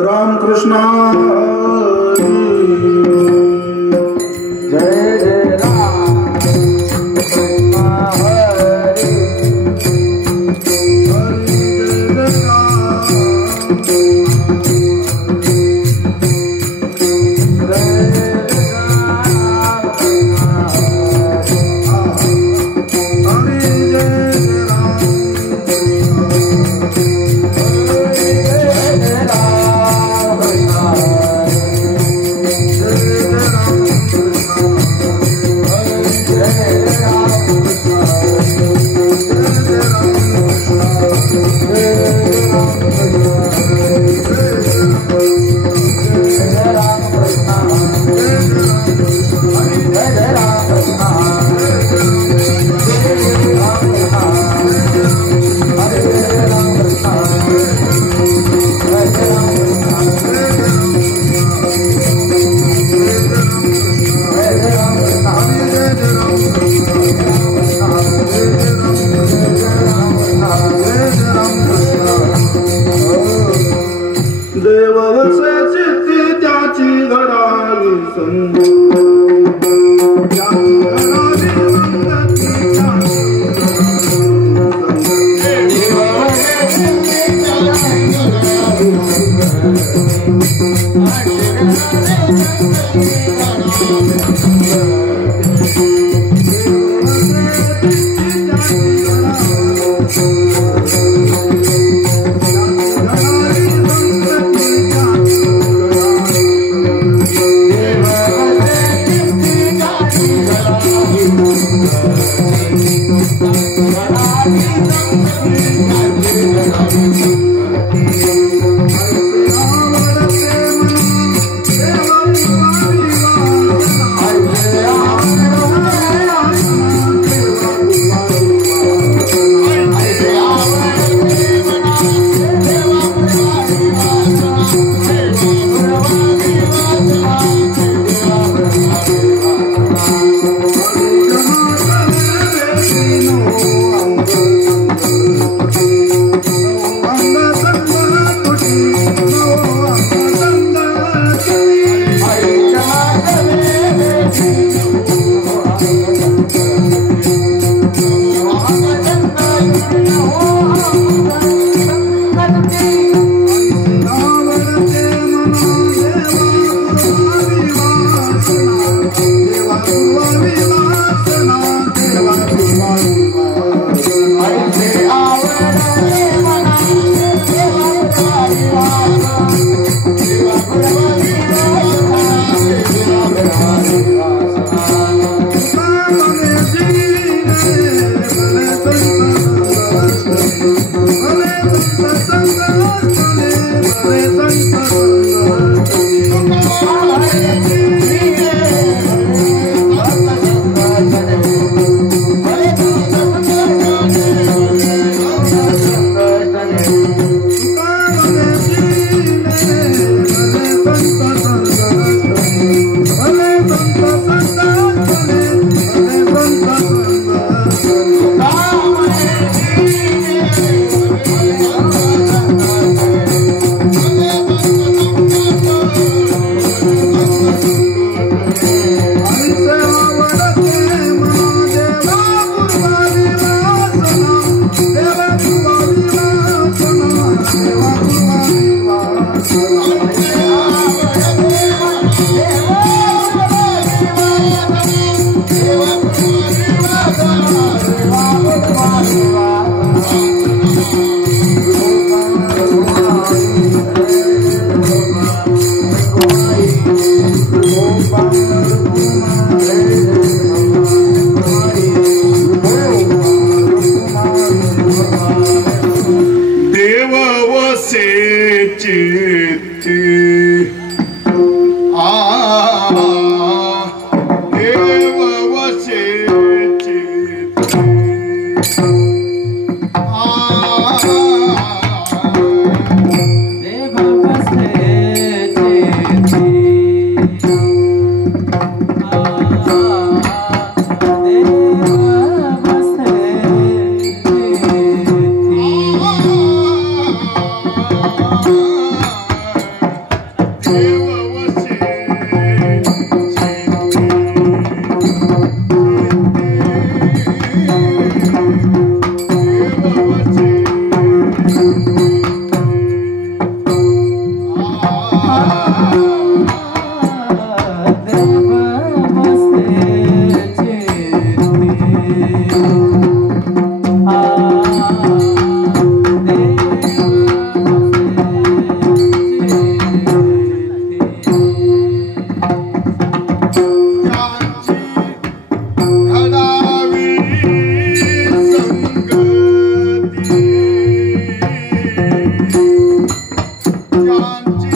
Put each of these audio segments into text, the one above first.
रामकृष्ण जय जय Ram Krishna Hari Ah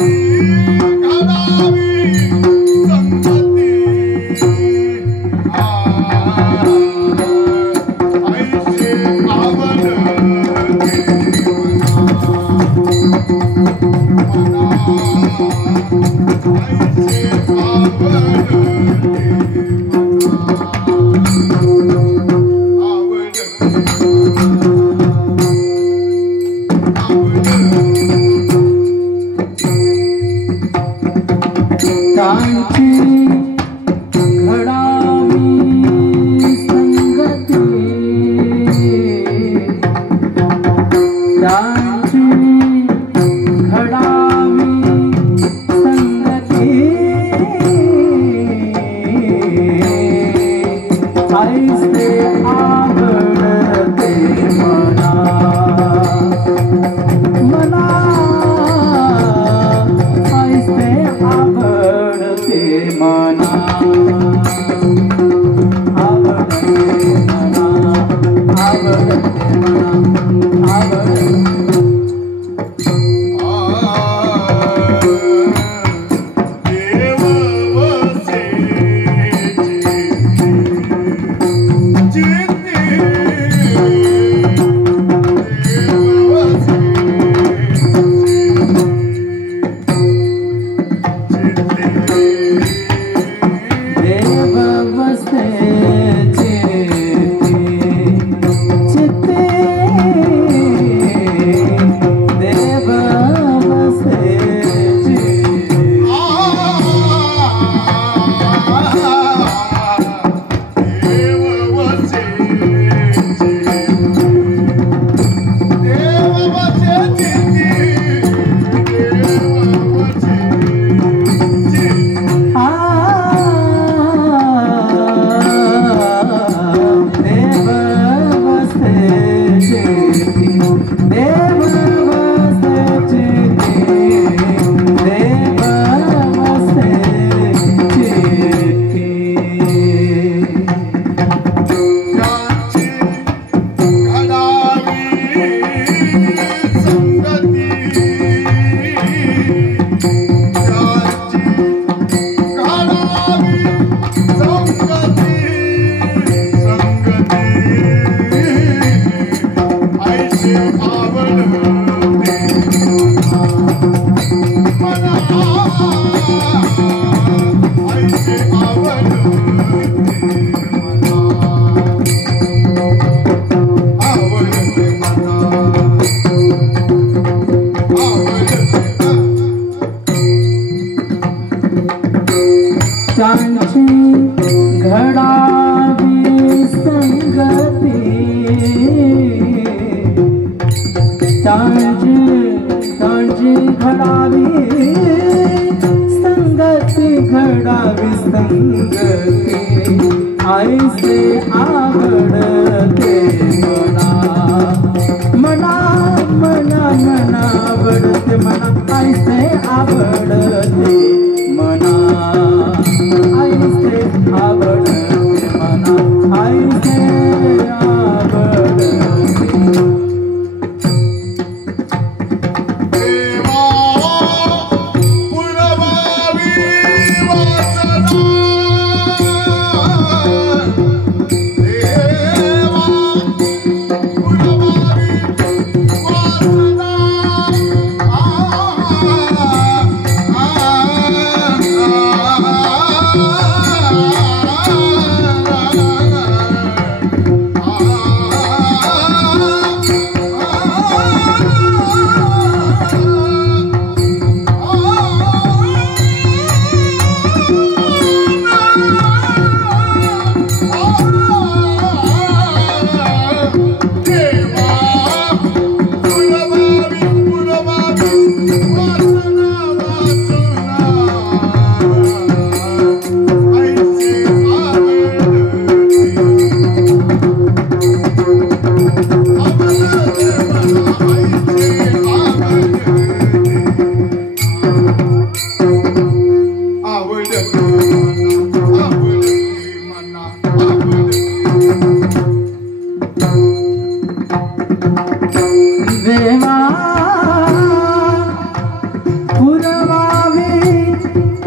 पुरवावी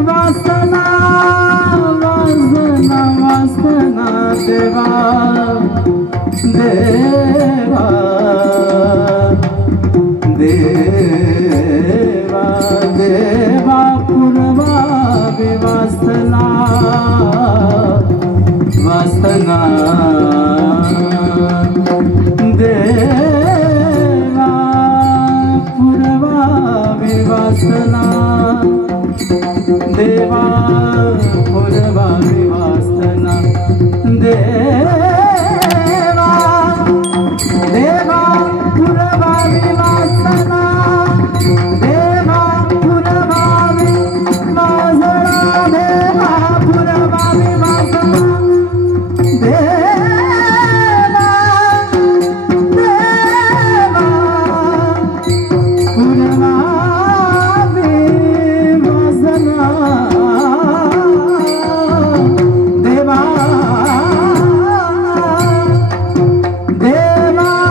वासना वासना वासना देवा देवा देवा देवा पुरवावी वासना वासना देवा पुरवावी वासना देवा पुरवावी वासना देवा देवा पुरवावी वासना देवा पुरवावी वासना देवा पुरवावी वासना देवा देवा पुरवावी वासना देवा देवा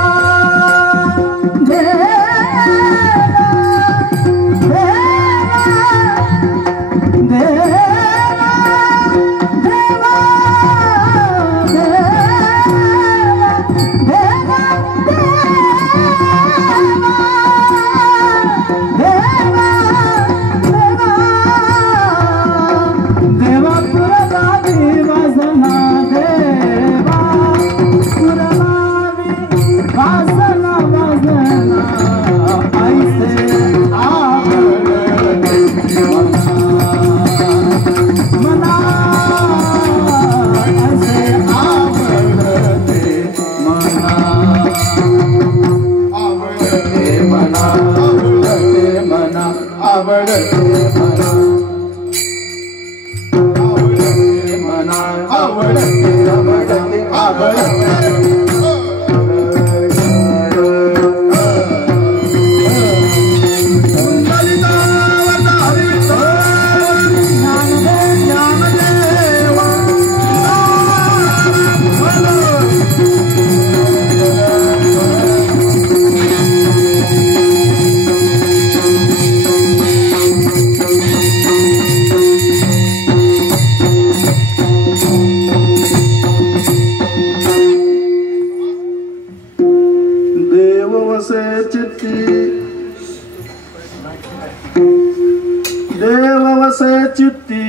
देव वसे चित्ती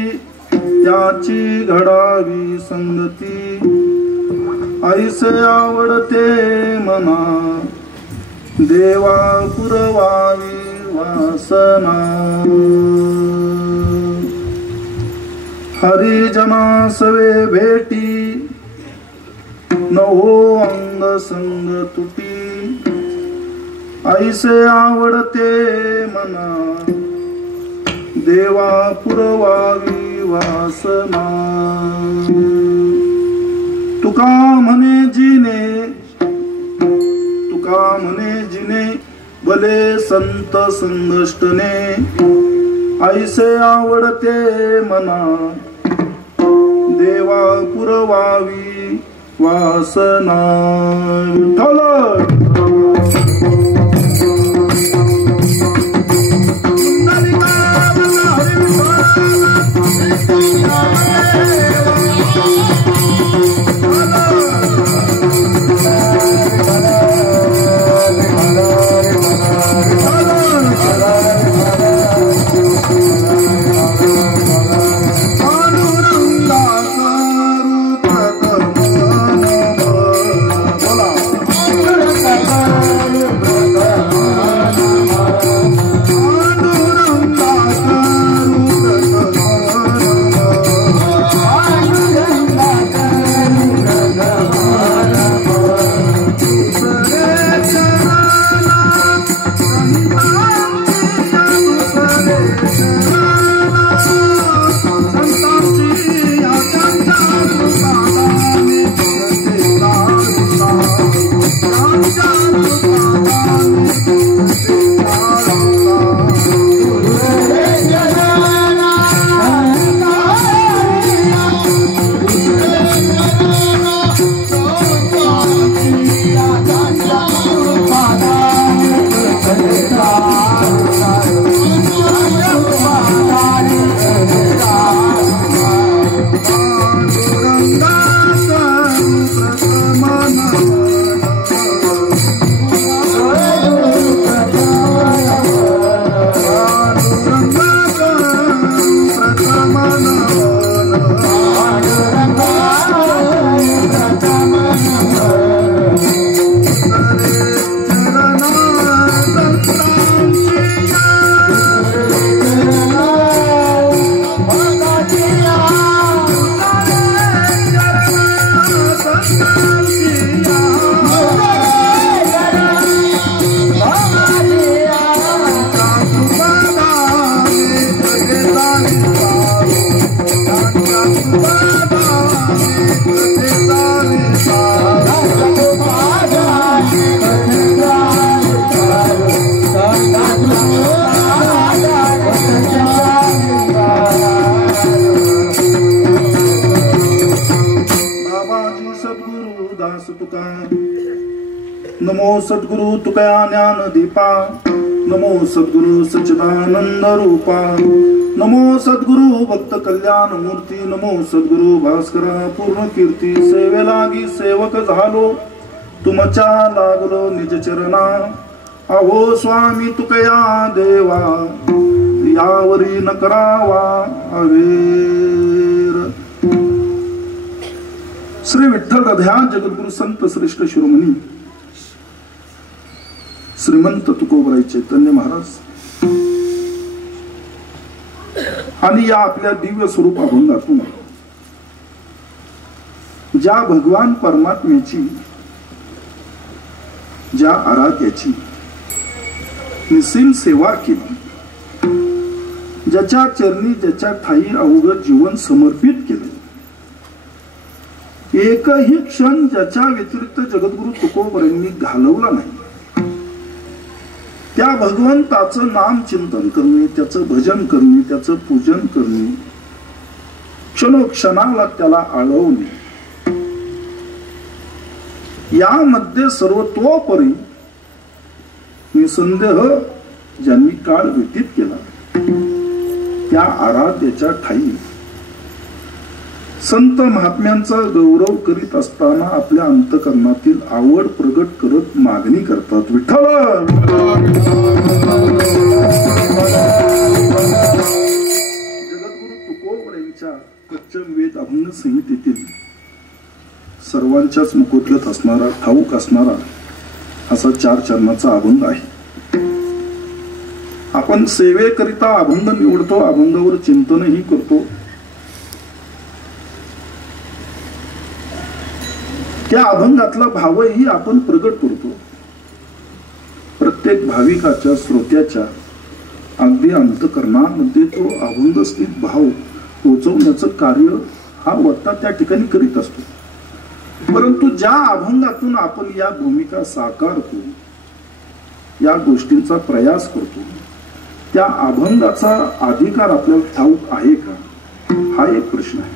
त्याची घडावी संगती ऐसे आवडते मना देवा पुरवावी वासना हरिजना सवे भेटी न हो अंग संग तुटी ऐसे आवडते मना देवा पुरवावी वासना तुका म्हणे जिने भले संत संगष्टने ऐसे आवडते मना देवा पुरवावी वासना तुका. नमो सद्गुरु तुकया ज्ञान दीपा. नमो सद्गुरु सच्चिदानंद रूपा. नमो सद्गुरु भक्त कल्याण मूर्ती. नमो सद्गुरु भास्करा पूर्ण कीर्ती. सेवेलागी सेवक झालो तुमच्या लागलो निज चरणा. अहो स्वामी तुकया देवा यावरी न करावा अवेर. श्री विठ्ठल हृदया जगद्गुरु संत श्रेष्ठ शिरोमणी श्रीमंत तुकोबराय चैतन्य महाराज आणि या आपल्या दिव्य स्वरूप अभंगातून ज्या भगवान परमात्म्याची, ज्या आराध्याची निसीम सेवा केली, ज्याच्या चरणी ज्याच्या ठाई अवघड जीवन समर्पित केले, एकही क्षण ज्याच्या व्यतिरिक्त जगद्गुरु तुकोबरायांनी घालवला नाही, त्या भगवंताचं नाम चिंतन करणे, त्याचं भजन करणे, त्याचं पूजन करणे, क्षणोक्षणाला त्याला आळवणे, यामध्ये सर्वतोपरी निसंदेह ज्यांनी काळ व्यतीत केला त्या आराध्याच्या ठाई संत महात्म्यांचा गौरव करीत असताना आपल्या अंतकरणातील आवड प्रगट करत मागणी करतात. विठ्ठल जगद्गुरु तुकोबरायांच्या पंचमवेद अभंग संहितेतील सर्वांच्याच मुखोद्गत असणारा, ठाऊक असणारा असा 4 चरणाचा अभंग आहे. आपण सेवेकरिता अभंग निवडतो, अभंगावर चिंतनही करतो. त्या अभंगातला भावही आपण प्रगट करतो. प्रत्येक भाविकाच्या, श्रोत्याच्या अगदी अंतकरणामध्ये तो अभंगस्थित भाव पोचवण्याचं कार्य हा वक्ता त्या ठिकाणी करीत असतो. परंतु ज्या अभंगातून आपण या भूमिका साकारतो, या गोष्टींचा प्रयास करतो, त्या अभंगाचा अधिकार आपल्याला ठाऊक आहे का, हा एक प्रश्न आहे.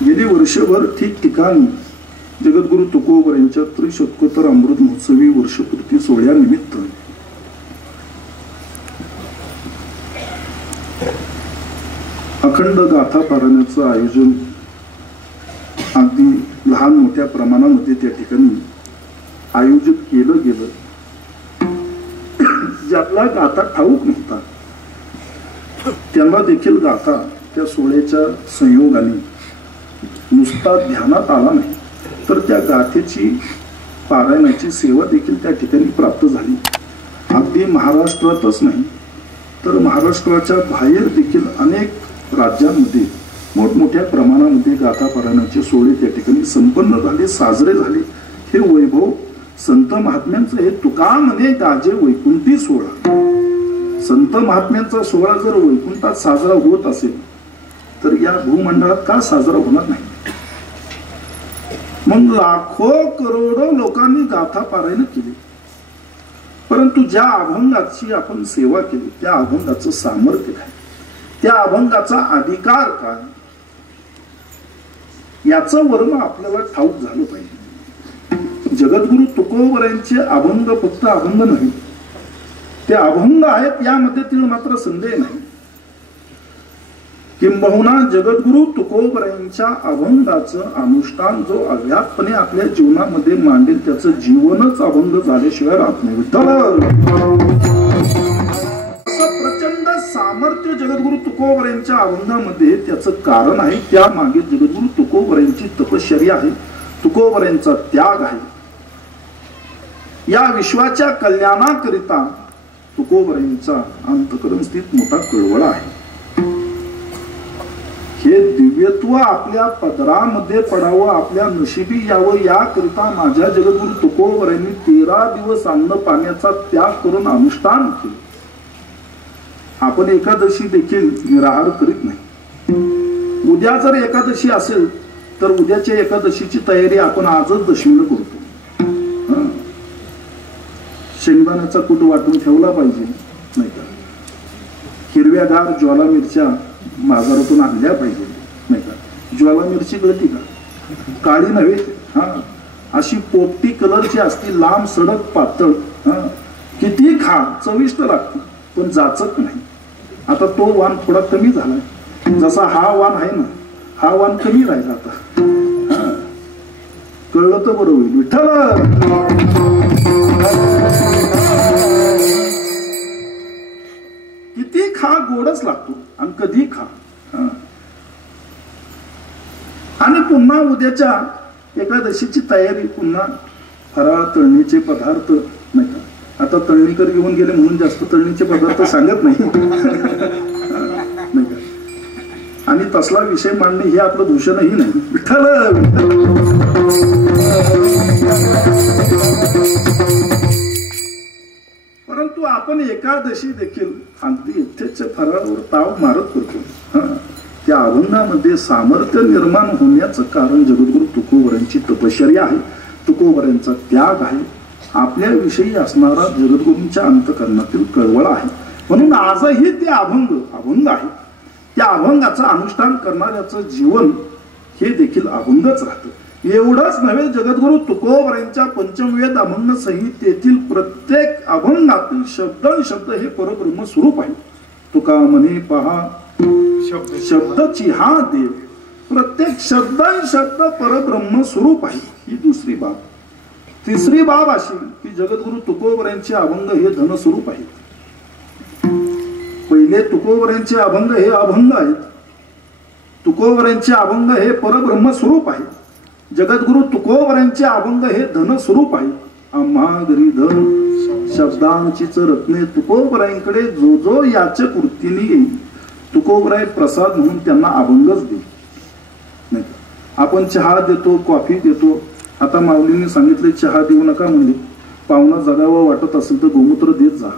गेली वर्षभर ठिकठिकाणी जगद्गुरु तुकोबरायांच्या त्रिशतकोत्तर अमृत महोत्सवी वर्षपूर्ती सोहळ्यानिमित्त अखंड गाथा पारायणाचं आयोजन अगदी लहान मोठ्या प्रमाणामध्ये त्या ठिकाणी आयोजित केलं गेलं. ज्यातला गाथा ठाऊक नव्हता त्यांना देखील गाथा त्या सोहळ्याच्या संयोगाने नुसता ध्यानात आला नाही, तर त्या गाथेची पारायणाची सेवा देखील त्या ठिकाणी प्राप्त झाली. अगदी महाराष्ट्रातच नाही तर महाराष्ट्राच्या बाहेर देखील अनेक राज्यांमध्ये मोठमोठ्या प्रमाणामध्ये गाथा पारायणाचे सोहळे त्या ठिकाणी संपन्न झाले, साजरे झाले. हे वैभव संत महात्म्यांचं हे तुका म्हणे गाजे वैकुंठी सोहळा. संत महात्म्यांचा सोहळा जर वैकुंठात साजरा होत असेल तर या भूमंडळात का साजरा होणार नाही? मग लाखो करोडो लोकांनी गाथा पारायण केली, परंतु ज्या अभंगाची आपण सेवा केली त्या अभंगाचं सामर्थ्य काय, त्या अभंगाचा अधिकार काय, याचं वर्म आपल्याला ठाऊक झालं पाहिजे. जगद्गुरु तुकोबरायांचे अभंग फक्त अभंग नाही, ते अभंग आहेत यामध्ये तिळ मात्र संदेह नाही. किंबहुना जगद्गुरु तुकोबरायांच्या अभंगाचं अनुष्ठान जो अव्यापपणे आपल्या जीवनामध्ये मांडेल त्याचं जीवनच अभंग झाल्याशिवाय राहत नाही. असं प्रचंड सामर्थ्य जगद्गुरु तुकोबरायांच्या अभंगामध्ये त्याचं कारण आहे. त्यामागे जगद्गुरु तुकोबरायांची तपश्चर्या आहे, तुकोबरायांचा त्याग आहे. या विश्वाच्या कल्याणाकरिता तुकोबरायांचा अंतःकरण स्थित मोठा कळवळा आहे. हे दिव्यत्व आपल्या पदरामध्ये पडावं, आपल्या नशिबी यावं, याकरिता माझ्या जगद्गुरु तुकोबरायांनी 13 दिवस अन्न पाण्याचा त्याग करून अनुष्ठान केले. आपण एकादशी देखील निराहार करीत नाही. उद्या जर एकादशी असेल तर उद्याच्या एकादशीची तयारी आपण आजच दशमीला करतो. शेंगदाण्याचा कूट वाटून ठेवला पाहिजे नाही का, हिरव्यागार ज्वाला मिरच्या बाजारातून आणल्या पाहिजे नाही का. ज्वाला मिरची कळती का? काळी नव्हे, हा अशी पोपटी कलरची असती, लांब सडक पातळ, हा किती खा चविष्ट लागते पण जाचक नाही. आता तो वाण थोडा कमी झालाय, जसा हा वाण आहे ना, हा वाण कमी राहिला आता. कळलं तर बरं होईल. विठ्ठल किती खा गोडच लागतो आणि कधी खा. आणि पुन्हा उद्याच्या एकादशीची तयारी, पुन्हा फराळ तळणीचे पदार्थ नाही का. आता तळणीकर घेऊन गेले म्हणून जास्त तळणीचे पदार्थ सांगत नाही का. आणि तसला विषय मांडणे हे आपलं दूषणही नाही. विठ्ठल परंतु आपण एकादशी देखील अगदी यथेच्छ फराळावर ताव मारत करतो. त्या अभंगामध्ये सामर्थ्य निर्माण होण्याचं कारण जगद्गुरु तुकोबरांची तपश्चर्या आहे, तुकोबरांचा त्याग आहे, आपल्याविषयी असणारा जगद्गुरूंच्या अंतकरणातील कळवळा आहे. म्हणून आजही ते अभंग आहे. त्या अभंगाचं अनुष्ठान करणाऱ्याचं जीवन हे देखील अभंगच राहतं. एवढंच नव्हे, जगद्गुरु तुकोबरांच्या पंचमवेद अभंग संहितेतील प्रत्येक अभंगातील शब्द हे परब्रह्म स्वरूप आहे. तुका म्हणे पहा शब्दची हा देव, प्रत्येक शब्द परब्रह्म स्वरूप आहे. ही दुसरी बाब. तिसरी बाब अशी की जगद्गुरु तुकोबरांचे अभंग हे धनस्वरूप आहेत. पहिले तुकोबरांचे अभंग हे अभंग आहेत. तुकोबरांचे अभंग हे परब्रह्म स्वरूप आहे. जगद्गुरु तुकोबरांचे अभंग हे धनस्वरूप आहे. आम्हा घरी धन शब्दांचीच रत्ने तुकोबरांकडे जो जो याच्या कृतीने येईल, तुकोबराय प्रसाद म्हणून त्यांना अभंगच दे. नाही आपण चहा देतो, कॉफी देतो. आता माऊलींनी सांगितले चहा देऊ नका म्हणजे, पाहुणा जगावा वाटत असेल तर गोमूत्र देत जा.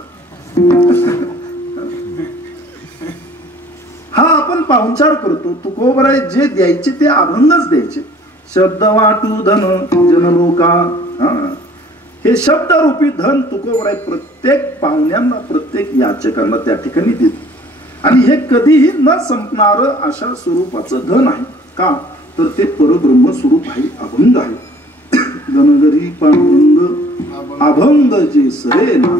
हा आपण पाहुणचार करतो. तुकोबराय जे द्यायचे ते अभंगच द्यायचे. शब्द वाटू धन जनलोका, हे शब्दरूपी धन तुकोबराय प्रत्येक पाहुण्यांना, प्रत्येक याचकांना त्या ठिकाणी देत. आणि हे कधीही न संपणार अशा स्वरूपाचं धन आहे. का तर ते परब्रह्म स्वरूप आहे, अभंग आहे. धनगरी पांडुरंग अभंग जे सरे ना.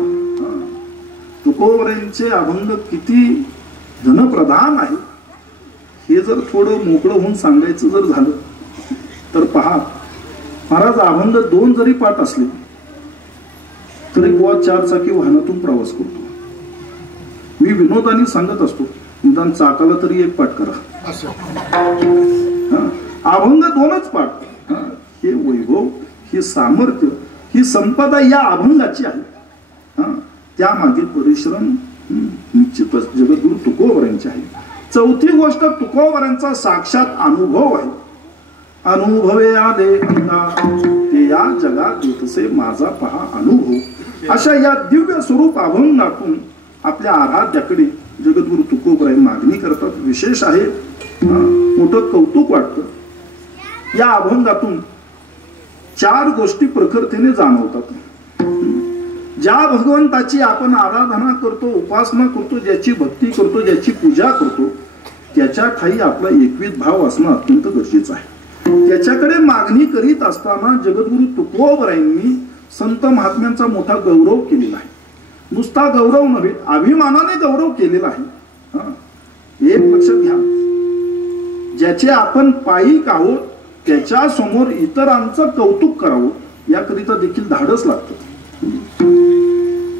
तुकोबरांचे अभंग किती धनप्रधान आहे हे जर थोडं मोकळं होऊन सांगायचं जर झालं तर पहा, महाराज अभंग 2 जरी पाठ असले तरी गोवा 4 चाकी वाहनातून प्रवास करतो. मी विनोदाने सांगत असतो, निदान चाकाला तरी 1 पाठ करा. अभंग 2च पाठ. हे वैभव, हे सामर्थ्य, ही संपदा या अभंगाची आहे. त्यामागील परिश्रम निश्चितच जगद्गुरु तुकोबरांचे आहे. चौथी गोष्ट तुकोबरांचा साक्षात अनुभव आहे. अनुभवे आले अंगा ते या जगात येतसे माझा पहा अनुभव. अशा या दिव्य स्वरूप अभंगातून आपल्या आराध्याकडे जगद्गुरु तुकोबराय मागणी करतात. विशेष आहे, मोठं कौतुक वाटतं. या अभंगातून 4 गोष्टी प्रखरतेने जाणवतात. ज्या भगवंताची आपण आराधना करतो, उपासना करतो, ज्याची भक्ती करतो, ज्याची पूजा करतो, त्याच्या ठाई आपला एकविध भाव असणं अत्यंत गरजेचं आहे. त्याच्याकडे मागणी करीत असताना जगद्गुरु तुकोबरायांनी संत महात्म्यांचा मोठा गौरव केलेला आहे. नुसता गौरव नव्हे, अभिमानाने गौरव केलेला आहे. एक लक्षात घ्या, ज्याचे आपण पायिक आहोत त्याच्या समोर इतरांचं कौतुक करावं याकरिता देखील धाडस लागतं.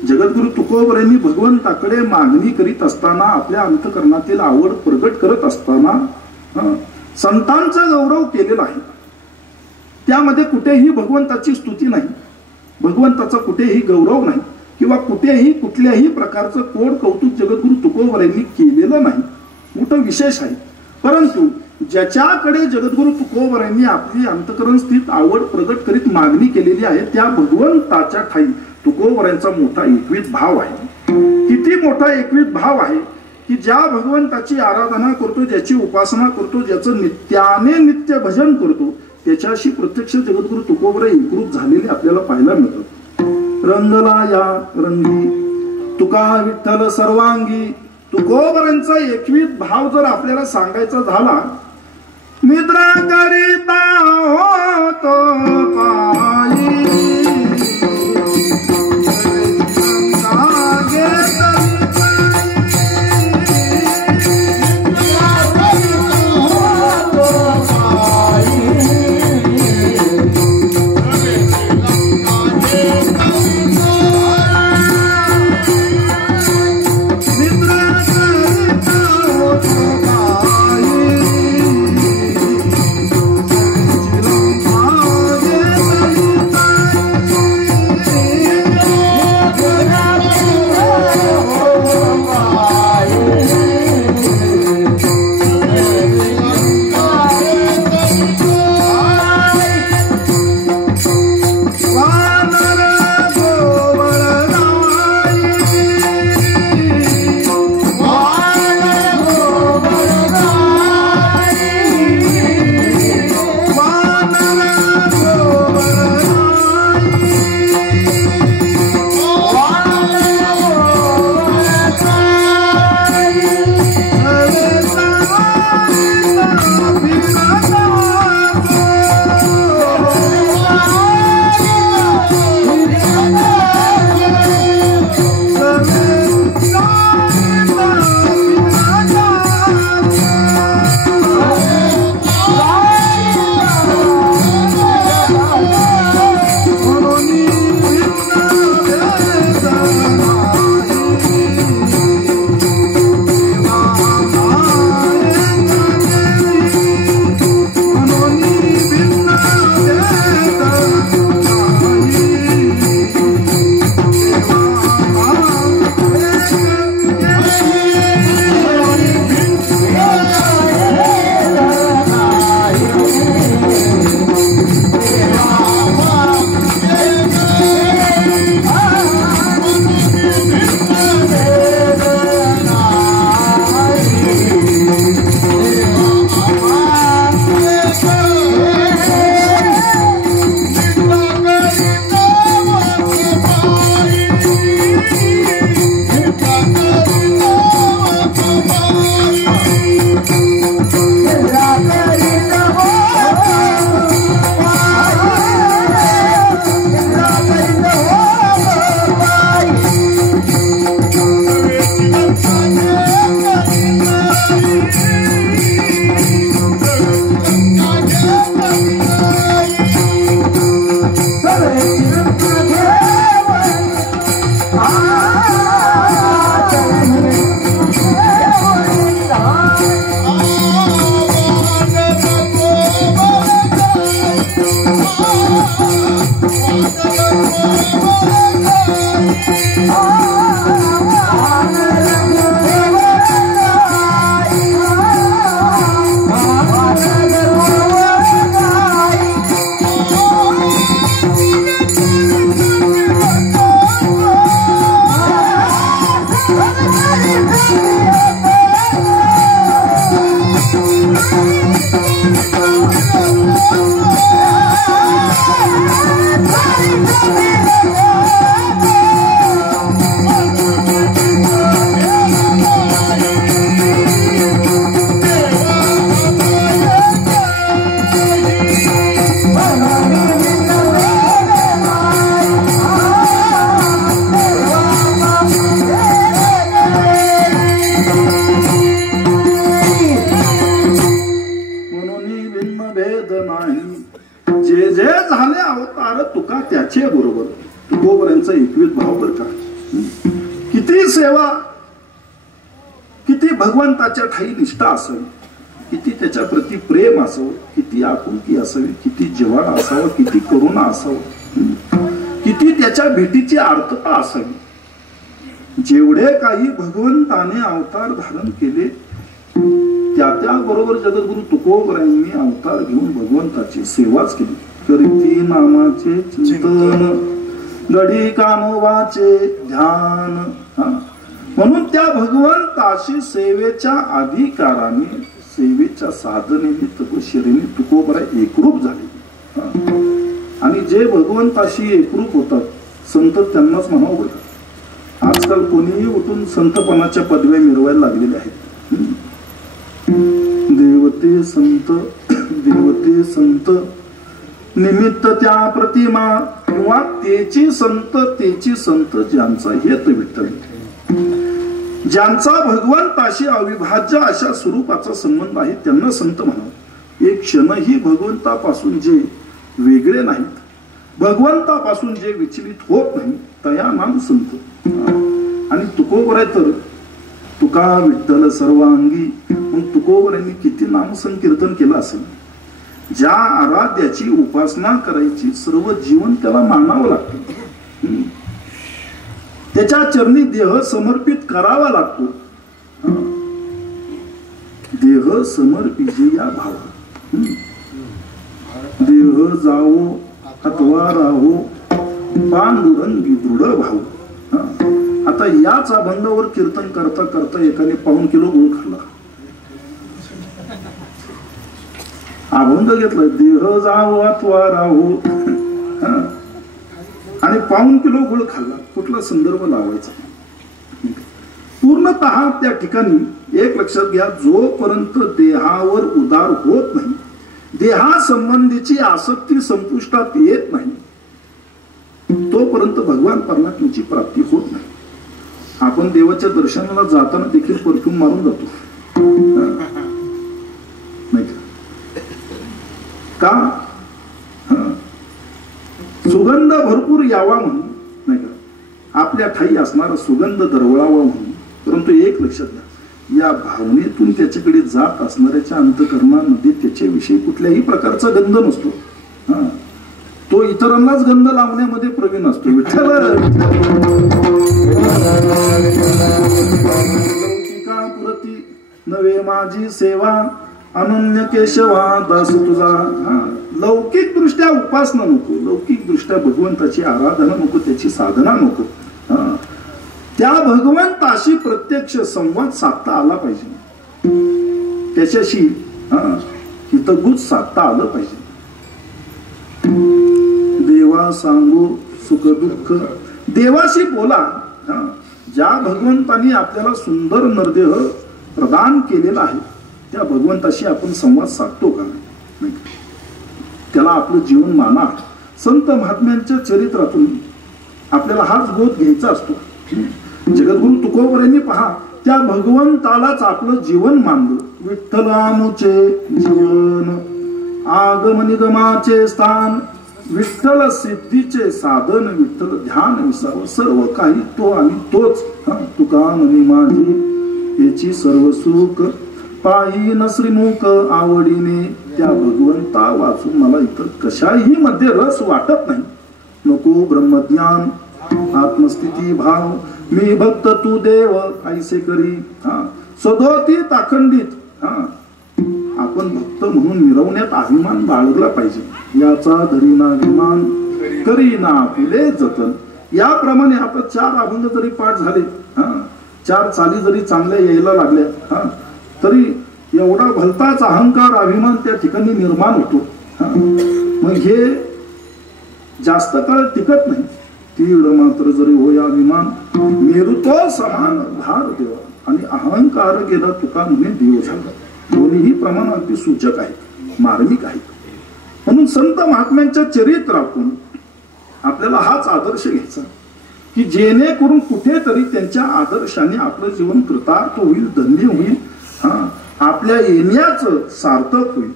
जगद्गुरु तुकोबरायांनी भगवंताकडे मागणी करीत असताना, आपल्या अंतकरणातील आवड प्रगट करत असताना संतांचा गौरव केलेला आहे. त्यामध्ये कुठेही भगवंताची स्तुती नाही, भगवंताचा कुठेही गौरव नाही, किंवा कुठेही कुठल्याही प्रकारचं कोड कौतुक जगद्गुरु तुकोबरायांनी केलेलं नाही. मोठं विशेष आहे. परंतु ज्याच्याकडे जगद्गुरु तुकोबरायांनी आपली अंतकरण स्थित आवड प्रगट करीत मागणी केलेली आहे, त्या भगवंताच्या ठाई तुकोबरायांचा मोठा एकविध भाव आहे. किती मोठा एकविध भाव आहे की ज्या भगवंताची आराधना करतो, ज्याची उपासना करतो, ज्याचं नित्याने नित्य भजन करतो, त्याच्याशी प्रत्यक्ष जगद्गुरु तुकोबराय एकरूप झालेले आपल्याला पाहायला मिळतात. रंगला या रंगी तुका विठ्ठल सर्वांगी. तुकोबरायांचा एकविध भाव जर आपल्याला सांगायचा झाला निद्रा करिता होतो पायी तुकोबऱ्यांचा एकवीस भाव बर का. किती सेवा, किती भगवंताच्या ठाई निष्ठा असावी, किती त्याच्या प्रती प्रेम असावं, किती आपुलकी असावी, किती जिव्हाळा असावा, किती करुणा असावं, किती त्याच्या भेटीची आर्तता असावी. जेवढे काही भगवंताने अवतार धारण केले त्याबरोबर जगद्गुरु तुकोबरायांनी अवतार घेऊन भगवंताची सेवाच केली. करीती नामाचे चिंतन, गडी कामवाचे ध्यान. म्हणून त्या भगवंताशी सेवेच्या अधिकाराने, सेवेच्या साधनेने, तपश्चर्येने तुकोबराय एकरूप झाले. आणि जे भगवंताशी एकरूप होतात संत त्यांनाच म्हणावं बरं. आजकाल कोणीही उठून संतपणाच्या पदव्या मिरवायला लागलेल्या आहेत. देवते संत देवते संत निमित्त त्या प्रतिमा किंवा तेची संत ज्यांचा हेत विठ्ठल, ज्यांचा भगवंताशी अविभाज्य अशा स्वरूपाचा संबंध आहे त्यांना संत म्हणावं. एक क्षणही भगवंतापासून जे वेगळे नाहीत, भगवंतापासून जे विचलित होत नाही तया नाम संत. आणि तुकोबर तर तुका विठ्ठल सर्वांगी, मग तुकोबर यांनी किती नामसंकीर्तन केलं असेल. ज्या आराध्याची उपासना करायची सर्व जीवन त्याला मानावं लागतं, त्याच्या चरणी देह समर्पित करावा लागतो. देह समर्पिजे या भाव, देह जावो अथवा राहो पांडुरंगी दृढ भाव. आता याच अभंगावर कीर्तन करता करता एकाने 1.5 किलो गुळ खाल्ला. अभंग घेतला, देह जावो अथवा राहो, आणि 1.5 किलो गुळ खाल्ला. कुठला संदर्भ लावायचा? पूर्णतः त्या ठिकाणी एक लक्षात घ्या, जोपर्यंत देहावर उदार होत नाही, देहासंबंधीची आसक्ती संपुष्टात येत नाही, तोपर्यंत भगवान परमात्म्याची प्राप्ती होत नाही. आपण देवाच्या दर्शनाला जाताना देखील परफ्यूम मारून जातो, नाही का? सुगंध भरपूर यावा म्हणून, नाही का? आपल्या ठाई असणारा सुगंध दरवळावा म्हणून. परंतु एक लक्षात घ्या, या भावनेतून त्याच्याकडे जात असणाऱ्याच्या अंतकरणामध्ये त्याच्याविषयी कुठल्याही प्रकारचा गंध नसतो. तो इतरांनाच गंध लावण्यामध्ये प्रवीण असतो. विठ्ठल लौकिकापुरती नवे माझी सेवा, अनन्य केशवा दास तुझा. लौकिक दृष्ट्या उपासना नको, लौकिक दृष्ट्या भगवंताची आराधना नको, त्याची साधना नको. त्या भगवंताशी प्रत्यक्ष संवाद साधता आला पाहिजे, त्याच्याशी हितगुज साधता आलं पाहिजे. देवा सांगू सुख दुःख, देवाशी बोला. ज्या भगवंतानी आपल्याला सुंदर नरदेह प्रदान केलेला आहे त्या भगवंताशी आपण संवाद साधतो का? त्याला आपलं जीवन माना. संत महात्म्यांच्या चरित्रातून आपल्याला हाच बोध घ्यायचा असतो. जगद्गुरु तुकोबर यांनी पहा, त्या भगवंतालाच आपलं जीवन मानलं. विठ्ठलामुचे जीवन आगम निगमाचे स्थान, विठ्ठल सिद्धीचे साधन, विठ्ठल ध्यान विसावं, सर्व काही तो आणि तोच. तुका मनी माझी याची सर्व सुख, पायी न श्रीमुख आवडीने. त्या भगवंता वाचून मला इतर कशाही मध्ये रस वाटत नाही. नको ब्रह्मज्ञान आत्मस्थिती भाव, मी भक्त तू देव ऐसे करी. सदोती ताखंडित आपण भक्त म्हणून मिरवण्यात अभिमान बाळगला पाहिजे. याचा धरीना अभिमान करीना फुले जतन. याप्रमाणे आता 4 अभंग जरी पाठ झाले, 4 चाली जरी चांगल्या यायला लागल्या, तरी एवढा भलताच अहंकार अभिमान त्या ठिकाणी निर्माण होतो. मग हे जास्त काळ टिकत नाही. तीड मात्र जरी होय अभिमान, मेरुतो समान भार देवा. आणि अहंकार गेला तुका म्हणे देव झाला. दोन्ही प्रमाण अगदी सूचक आहेत, मार्मिक आहेत. म्हणून संत महात्म्यांच्या चरित्रातून आपल्याला हाच आदर्श घ्यायचा की जेणेकरून कुठेतरी त्यांच्या आदर्शाने आपलं जीवन कृतार्थ होईल, धन्य होईल, आपल्या येण्याचं सार्थक होईल.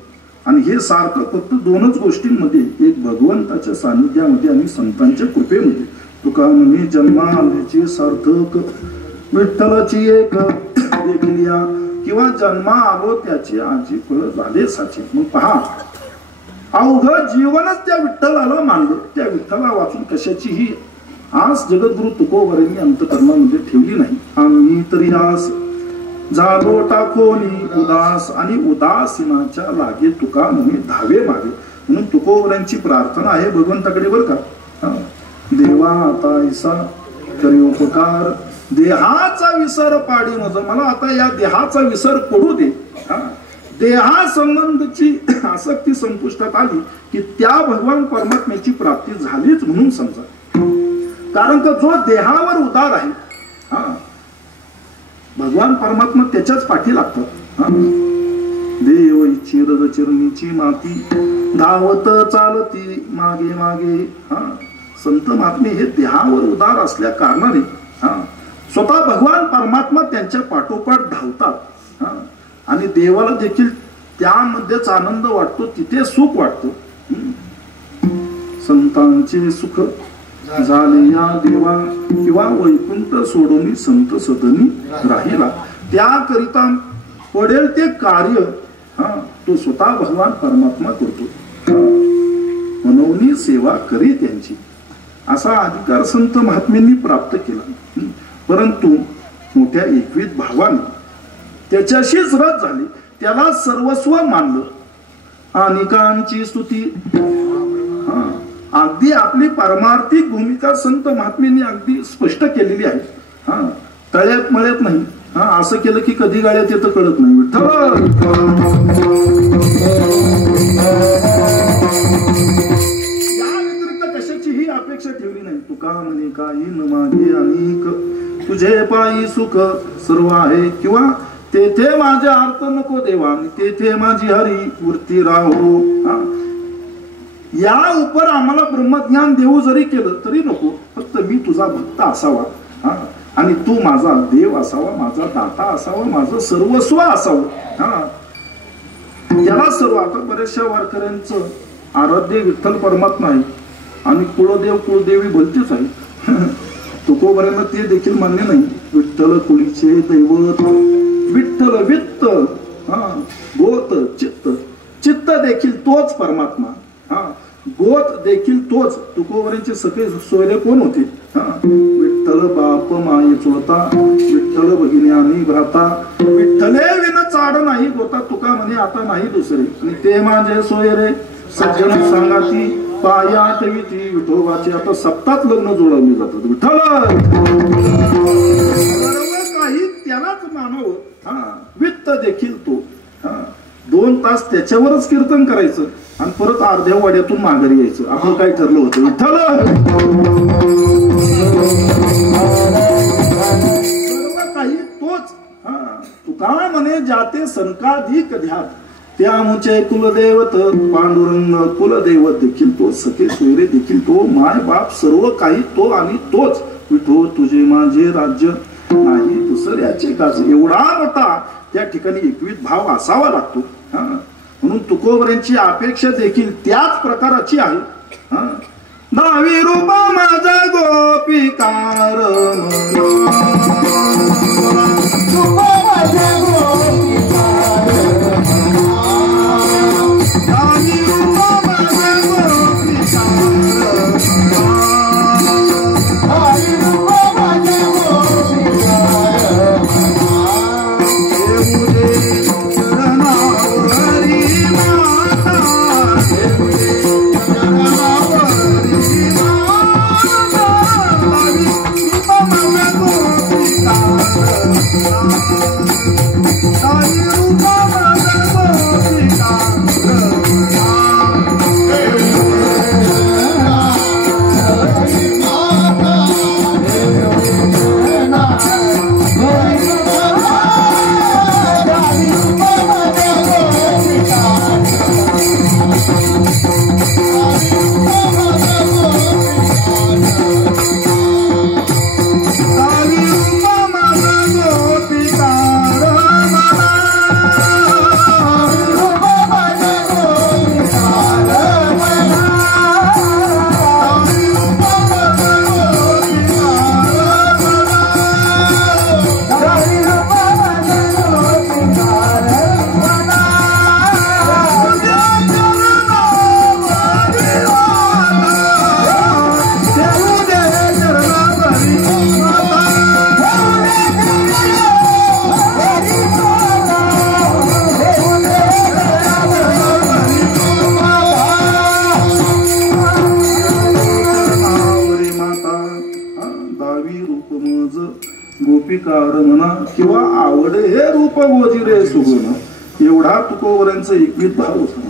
आणि हे सार्थक फक्त 2च गोष्टींमध्ये, एक भगवंताच्या सानिध्यामध्ये आणि संतांच्या कृपेमध्ये. तुका म्हणे जन्माची सार्थक विठ्ठलाची एक देखलिया, किंवा जन्मा आलो त्याचे आजी फळ झाले साचे. मग पहा, अवघं जीवनच त्या विठ्ठलाला मानलं. त्या विठ्ठला वाचून कशाचीही आस जगद्गुरु तुकोबरांनी अंतकरणामध्ये ठेवली नाही. आम्ही तरी आस झालो टाकोनी उदास, आणि उदासीनाच्या लागे तुका म्हणे धावे मागे. म्हणून तुकोबरांची प्रार्थना आहे भगवंताकडे, बर का, देवा आता ऐसा करी उपकार, देहाचा विसर पाडी मज. मला आता या देहाचा विसर पडू दे. देहासंबंधीची आसक्ती संपुष्टात आली की त्या भगवान परमात्म्याची प्राप्ती झालीच म्हणून समजा. कारण का जो देहावर उदार आहे, भगवान परमात्मा त्याच्याच पाठी लागतात. देव चिरद चिरणीची माती धावत चालती मागे मागे. संत महात्मे हे देहावर उदार असल्या कारणाने स्वतः भगवान परमात्मा त्यांच्या पाठोपाठ धावतात आणि देवाला देखील त्यामध्येच आनंद वाटतो, तिथे सुख वाटतो. संतांचे सुख झाले या देवा किंवा वैकुंठ सोडून संत सदनी राहिला. त्याकरिता पडेल ते कार्य तो स्वतः भगवान परमात्मा करतो. मनोनी सेवा करी त्यांची असा अधिकार संत महात्म्यांनी प्राप्त केला. परंतु मोठ्या एकवीत भावाने त्याच्याशीच रस झाली, त्याला सर्वस्व मानलं. अनेकांची स्तुती अगदी आपली पारमार्थिक भूमिका संत महात्म्यांनी अगदी स्पष्ट केलेली आहे. तळ्यात मळ्यात नाही. असं केलं की कधी गाड्यात येतं कळत नाही. या व्यतिरिक्त कशाचीही अपेक्षा ठेवली नाही. तुका म्हणे काही न मागे अनेक तुझे पायी सुख सर्व आहे किंवा तेथे माझे अर्थ नको देवा तेथे माझी हरी वृत्ती राहो. या उपर आम्हाला ब्रह्मज्ञान देऊ जरी केलं तरी नको, फक्त मी तुझा भक्त असावा आणि तू माझा देव असावा, माझा दाता असावा, माझं सर्वस्व असावं. त्याला सर्व आता बऱ्याचशा वारकऱ्यांचं आराध्य विठ्ठल परमात्मा आहे आणि कुळदेव कुळदेवी भलतीच आहे. तुकोबऱ्यांना ते देखील मान्य नाही. विठ्ठल कुळीचे दैवत, विठ्ठल वित्त, गोत चित्त, चित्त देखील तोच परमात्मा, गोत देखील तोच. तुकोबऱ्यांचे सगळे सोयरे कोण होते? विठ्ठल बाप माये चोळता, विठ्ठल भगिनी आणि भ्राता, विठ्ठले विन चाड नाही गोता तुका म्हणे आता नाही दुसरे. आणि ते माझे सोयरे सज्जन सांगाती पाया ठेवीती विठोबाचे. आता सप्तात लग्न जोडवली जातात. विठ्ठल काही त्यालाच मानव. वित्त देखील तो. 2 तास त्याच्यावरच कीर्तन करायचं आणि परत अर्ध्या वाड्यातून माघारी यायचं. आपण काय ठरलं होतं? विठ्ठल काही तोच. तुका म्हणे जाते संकाधिक ध्यात त्यामुचे कुलदेवत पांडुरंग. कुलदैवत देखील तो, सखे सोयरे देखील तो, माय बाप सर्व काही तो आणि तोच. विठो तुझे माझे राज्य नाही दुसऱ्याचे गाज. एवढा मोठा त्या ठिकाणी एकवीत भाव असावा लागतो. म्हणून तुकोबऱ्यांची अपेक्षा देखील त्याच प्रकाराची आहे. नावी रूप माझा गोपिकार म्हणा किंवा आवडे हे रूप गोजिरे सुगुण. एवढा तुकोबऱ्यांचा एकवीत भाव होता.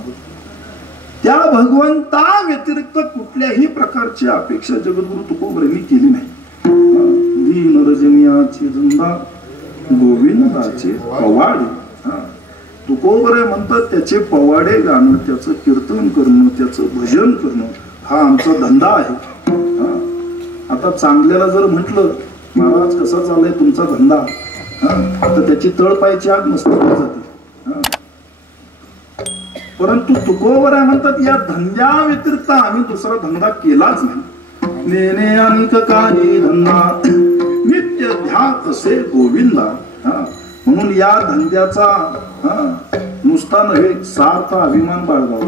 त्या भगवंता व्यतिरिक्त कुठल्याही प्रकारची अपेक्षा जगद्गुरु तुकोबऱ्यांनी केली नाही. दीन रजनियाची धंदा गोविंदाचे पवाडे. तुकोबरे म्हणतात त्याचे पवाडे गाणं, त्याचं कीर्तन करणं, त्याचं भजन करणं हा आमचा धंदा आहे. आता चांगल्याला जर म्हटलं महाराज कसा चाललाय तुमचा धंदा, तर त्याची तळपायची आग मस्त जाते. परंतु तुकोबरे म्हणतात या धंद्या व्यतिरिक्त आम्ही दुसरा धंदा केलाच नाही. नेने अनेक काही धंदा नित्य ध्यात असे गोविंदा. म्हणून या धंद्याचा नुसता नव्हे सार्थ अभिमान बाळगावा.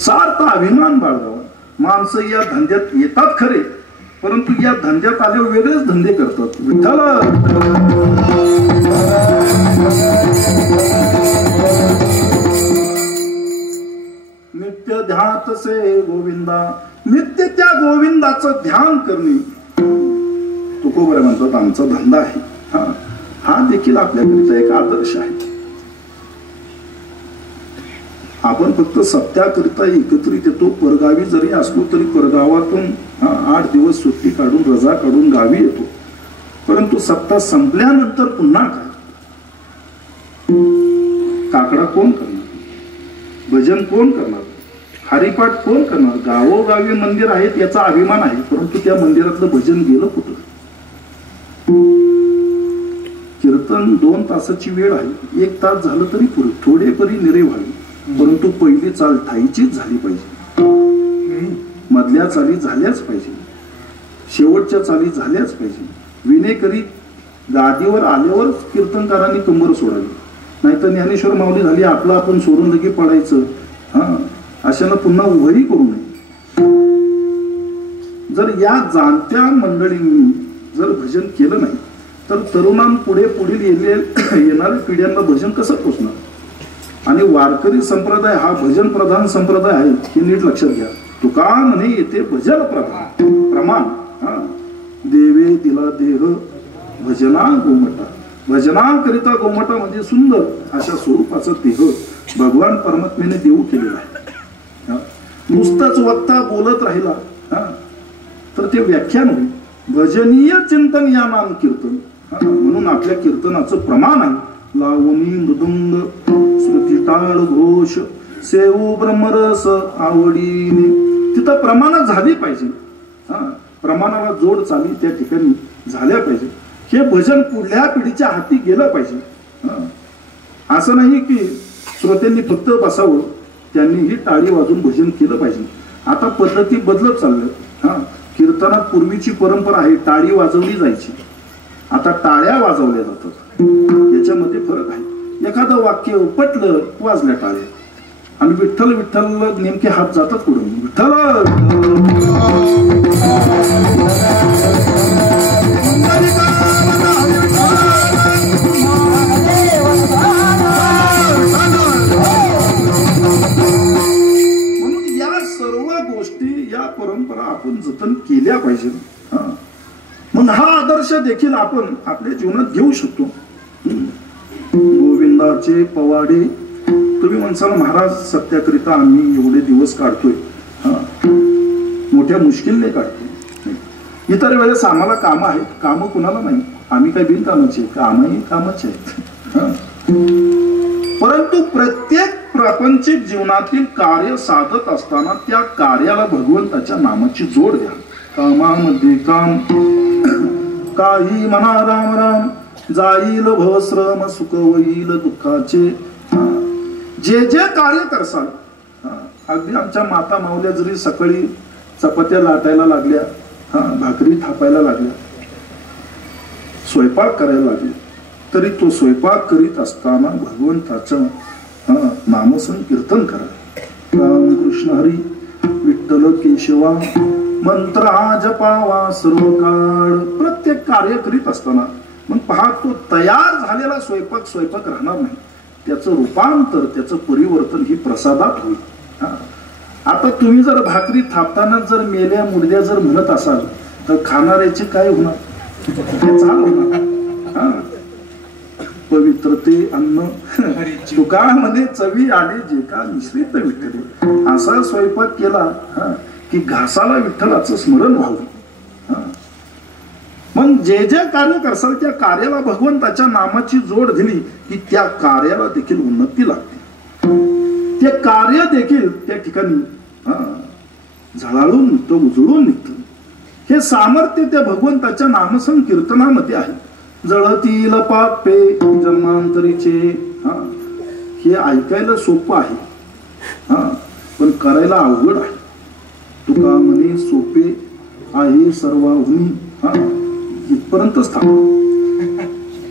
सार्थ अभिमान बाळगावा. माणसं या धंद्यात येतात खरे, परंतु या धंद्यात आल्यावर वेगळेच धंदे करतात. विठ्ठल नित्य ध्यात से गोविंदा, नित्य त्या गोविंदाचं ध्यान करणे तुकोबरे म्हणतात आमचा धंदा आहे. हा देखील आपल्याकरिता एक आदर्श आहे. आपण फक्त सप्त्याकरिता एकत्रित येतो. परगावी जरी असलो तरी परगावातून 8 दिवस सुट्टी काढून रजा काढून गावी येतो. परंतु सप्ताह संपल्यानंतर पुन्हा काय? काकडा कोण करणार? भजन कोण करणार? हरिपाठ कोण करणार? गावोगावी मंदिर आहेत याचा अभिमान आहे, परंतु त्या मंदिरातलं भजन गेलं कुठं? कीर्तन 2 तासाची वेळ आहे, 1 तास झालं तरी पुरे थोडे परी निरे व्हावे. परंतु पहिली चाल ठाईचीच झाली पाहिजे, मधल्या चाली झाल्याच पाहिजे, शेवटच्या चाली झाल्याच पाहिजे. विनेकरी गादीवर आल्यावर कीर्तनकारांनी कंबर सोडावी, नाहीतर ज्ञानेश्वर माऊली झाली आपलं आपण सोडून लगे पडायचं. अशानं पुन्हा उभंही करू नये. जर या जाणत्या मंडळींनी जर भजन केलं नाही तर तरुणांपुढे पुढील येणाऱ्या पिढ्यांना भजन कसं पोचणार? आणि वारकरी संप्रदाय हा भजन प्रधान संप्रदाय आहे हे नीट लक्षात घ्या. तुका म्हणे येते भजन प्रमाण. देवे दिला देह भजना गोमटा. भजनाकरिता गोमटा म्हणजे सुंदर अशा स्वरूपाचा देह भगवान परमात्म्याने देऊ केलेला आहे. नुसताच वक्ता बोलत राहिला तर ते व्याख्यान होईल. भजनीय चिंतन या नाम कीर्तन. म्हणून आपल्या कीर्तनाचं प्रमाण आहे. लावणी मृदुंग श्रुती टाळ घोष सेवू ब्रह्मरस आवडीने. तिथं प्रमाणात झाली पाहिजे. प्रमाणाला जोड चाली त्या ठिकाणी झाल्या पाहिजे. हे भजन पुढल्या पिढीच्या हाती गेलं पाहिजे. असं नाही की श्रोत्यांनी फक्त बसावं, त्यांनीही टाळी वाजून भजन केलं पाहिजे. आता पद्धती बदलत चालल्या. कीर्तनात पूर्वीची परंपरा आहे टाळी वाजवली जायची, आता टाळ्या वाजवल्या जातात. याच्यामध्ये फरक आहे. एखादं वाक्य पटलं वाजल्या टाळ्या, आणि विठ्ठल विठ्ठल नेमके हात जातात पुढे. विठ्ठल म्हणून या सर्व गोष्टी या परंपरा आपण जतन केल्या पाहिजे. मग हा आदर्श देखील आपण आपल्या जीवनात घेऊ शकतो. गोविंदाचे पवाडे. तुम्ही म्हणसाल महाराज सत्याकरिता आम्ही एवढे दिवस काढतोय, मोठ्या मुश्किलने काढतोय. इतर वेळेस आम्हाला कामं आहेत. कामं कुणाला नाही, आम्ही काही बिनकामाचे, कामही कामाचे आहेत. परंतु प्रत्येक प्रापंचिक जीवनातील कार्य साधत असताना त्या कार्याला भगवंताच्या नामाची जोड द्या. कामामध्ये काम काही म्हणा राम राम, जाईल भवश्रम सुख होईल दुःखाचे. जे जे कार्य करसाल, अगदी आमच्या माता माऊल्या जरी सकाळी चपात्या लाटायला लागल्या, भाकरी थापायला लागल्या, स्वयंपाक करायला लागले, तरी तो स्वयंपाक करीत असताना भगवंताचं नामसंकीर्तन करा. राम कृष्ण हरी विठ्ठल केशवा मंत्र जपावा सर्व काळ. प्रत्येक कार्य करीत असताना मग पहा, तो तयार झालेला स्वयंपाक राहणार नाही. त्याचं रूपांतर, त्याचं परिवर्तन ही प्रसादात होईल. आता तुम्ही जर भाकरी थापताना जर मेल्या मुडद्या जर म्हणत असाल तर खाणाऱ्याचे काय होणार? ते चाल होणार. पवित्रते अन्न तुकामध्ये चवी आले जे का मिश्रित विठ्ठल. असा स्वयंपाक केला की घासाला विठ्ठलाचं स्मरण व्हावं. मग जे जे कार्य करसाल त्या कार्याला भगवंताच्या नामाची जोड दिली की त्या कार्याला देखील उन्नती लागते. ते कार्य देखील त्या ठिकाणी झळाळून निघतं, उजळून निघतं. हे सामर्थ्य त्या भगवंताच्या नामसंकीर्तनामध्ये आहे. जळतील पापे जन्मांतरीचे, हे ऐकायला सोपं आहे पण करायला अवघड आहे. तुका म्हणे सोपे आहे सर्वांनी, इथपर्यंतच थांब.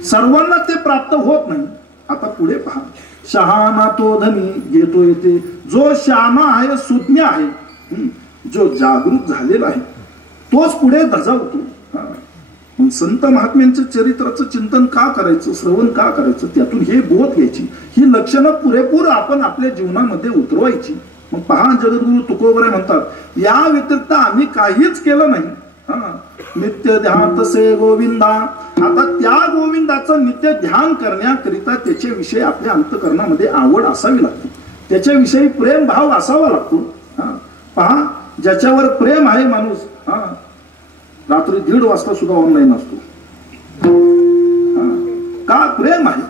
सर्वांना ते प्राप्त होत नाही. आता पुढे पहा, शहाणा तो धनी घेतो येते. जो शहाणा आहे, सुज्ञ आहे, जो जागृत झालेला आहे, तोच पुढे धजावतो. संत महात्म्यांच्या चरित्राचं चिंतन का करायचं, श्रवण का करायचं, त्यातून हे बोध घ्यायची, ही लक्षणं पुरेपूर आपण आपल्या जीवनामध्ये उतरवायची. मग पहा, जगद्गुरु तुकोबरे म्हणतात, या व्यतिरिक्त आम्ही काहीच केलं नाही. नित्य ध्यान तसे गोविंदा. आता त्या गोविंदाचं नित्य ध्यान करण्याकरिता त्याच्याविषयी आपल्या अंतकरणामध्ये आवड असावी लागते, त्याच्याविषयी प्रेम भाव असावा लागतो. पहा, ज्याच्यावर प्रेम आहे माणूस रात्री 1:30 वाजता सुद्धा ऑनलाईन असतो. का? प्रेम आहे.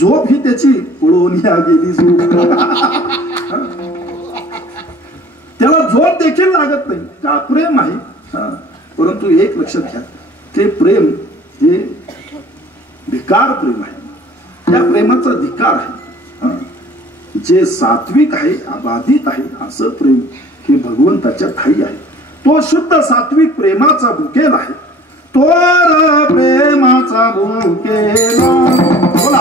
झोप ही त्याची पळून गेली झोप. त्याला झोप देखील लागत नाही. का? प्रेम आहे. परंतु एक लक्षात घ्या, ते प्रेम हे धिकार प्रेम आहे. त्या प्रेमाचा धिकार आहे. जे सात्विक आहे, अबाधित आहे, असं प्रेम हे भगवंताच्या ठाई आहे. तो शुद्ध सात्विक प्रेमाचा बुकेल आहे. तो प्रेमाचा बुकेल. बोला,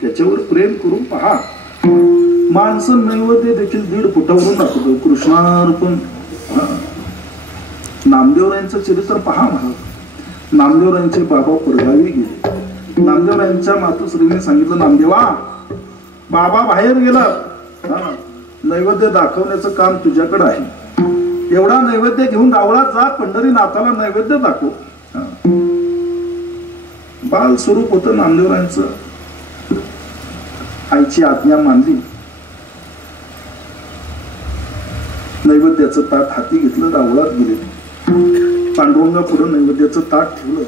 त्याच्यावर प्रेम करून पहा. माणसं नैवेद्य देखील 1.5 फुटावरून दाखवतो. कृष्णार्पण. नामदेवरायांचं चरित्र पहा. महाराज नामदेवरायांचे बाबा परगावी गेले. नामदेवरायांच्या मातोश्रीने सांगितलं, नामदेवा, बाबा बाहेर गेला, नैवेद्य दाखवण्याचं काम तुझ्याकडे आहे. एवढा नैवेद्य घेऊन रावळात जा, पंढरीनाथाला नैवेद्य दाखव. बाल स्वरूप होतं नामदेवरायांचं. आईची आज्ञा मानली. नैवेद्याचं ताट हाती घेतलं, रावळात गेले. पांडुरंगा पुढे नैवेद्याचं ताट ठेवलं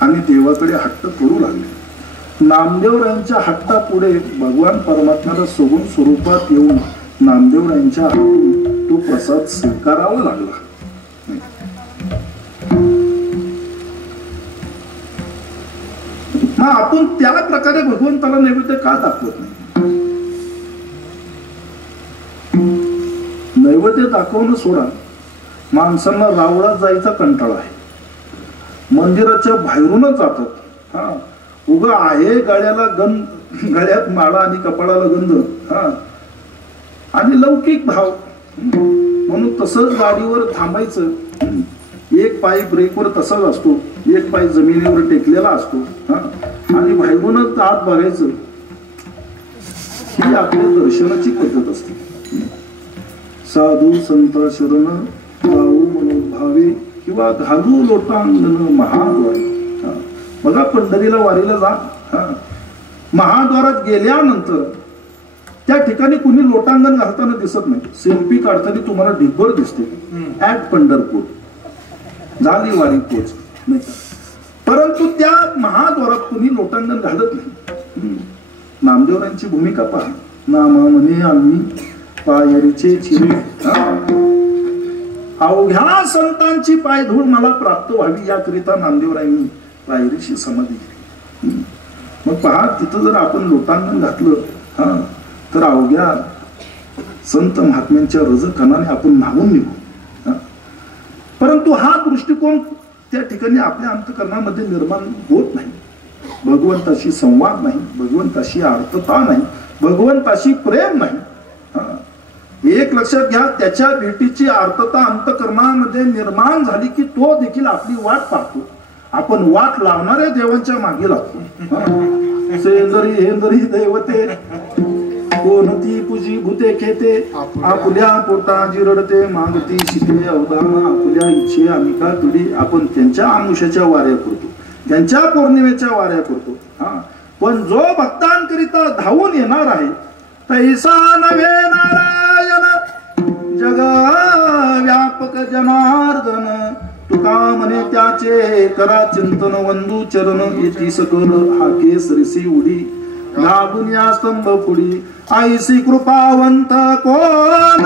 आणि देवाकडे हट्ट करू लागले. नामदेवरायांच्या हट्टापुढे भगवान परमात्म्याला सगुण स्वरूपात येऊन नामदेवरायांच्या हातून तो प्रसाद स्वीकारावा लागला. मग आपण त्या प्रकारे भगवंताला नैवेद्य का दाखवत नाही? नैवेद्य दाखवणं सोडा, माणसांना रावळात जायचा कंटाळा आहे. मंदिराच्या बाहेरूनच जातात. हा उगा आहे गळ्याला गळ्यात माळा आणि कपाळाला गंध, हा आणि लौकिक भाव, म्हणून तसंच गाडीवर थांबायचं. एक पाय ब्रेकवर तसाच असतो, एक पाय जमिनीवर टेकलेला असतो, हा आणि बाहेरूनच आत बघायचं. ही आपल्या दर्शनाची पद्धत असते. साधू संता शरण जाऊ मनोभावे किंवा घालू लोटांगण महाद्वार. बघा पंढरीला वारीला जा, महाद्वारात गेल्यानंतर त्या ठिकाणी कुणी लोटांगण घालताना दिसत नाही. सेल्फी काढताना तुम्हाला ढिगभर दिसते. ऍट पंढरपूर झाली वारी पोच नाही, परंतु त्या महाद्वारात कुणी लोटांगण घालत नाही. नामदेवरांची भूमिका पहा. नामा म्हणे आम्ही पायरीचे चिरे, अवघ्या संतांची पायधूळ मला प्राप्त व्हावी याकरिता नामदेवरायांनी पायरीशी समाधी केली. मग पहा, तिथं जर आपण लोटांगण घातलं तर अवघ्या संत महात्म्यांच्या रजकणाने आपण न्हावून निघू. परंतु हा दृष्टिकोन त्या ठिकाणी आपल्या अंतकरणामध्ये निर्माण होत नाही. भगवंताशी संवाद नाही, भगवंताशी आर्तता नाही, भगवंताशी प्रेम नाही. एक लक्षात घ्या, त्याच्या भेटीची आर्तता अंतकरणामध्ये निर्माण झाली की तो देखील आपली वाट पाहतो. आपण वाट लावणाऱ्या देवांच्या मागे लागतो. सेंदरी हेंदरी दैवते कोणती पूजी भूते खेते, आपुल्या पोटाची रडते मागती शिते अवधान, आपुल्या इच्छे अमिका पिढी. आपण त्यांच्या आमुष्याच्या वाऱ्या करतो, त्यांच्या पौर्णिमेच्या वाऱ्या करतो. पण जो भक्तांकरिता धावून येणार आहे तैसा नव्हे नारायण जग व्यापक जनार्दन. तुका म्हणे त्याचे करा चिंतन वंदू चरण, येती सकल हाके सरसी उडी लाभून या स्तंभ पुढी. आईसी कृपावंत कोण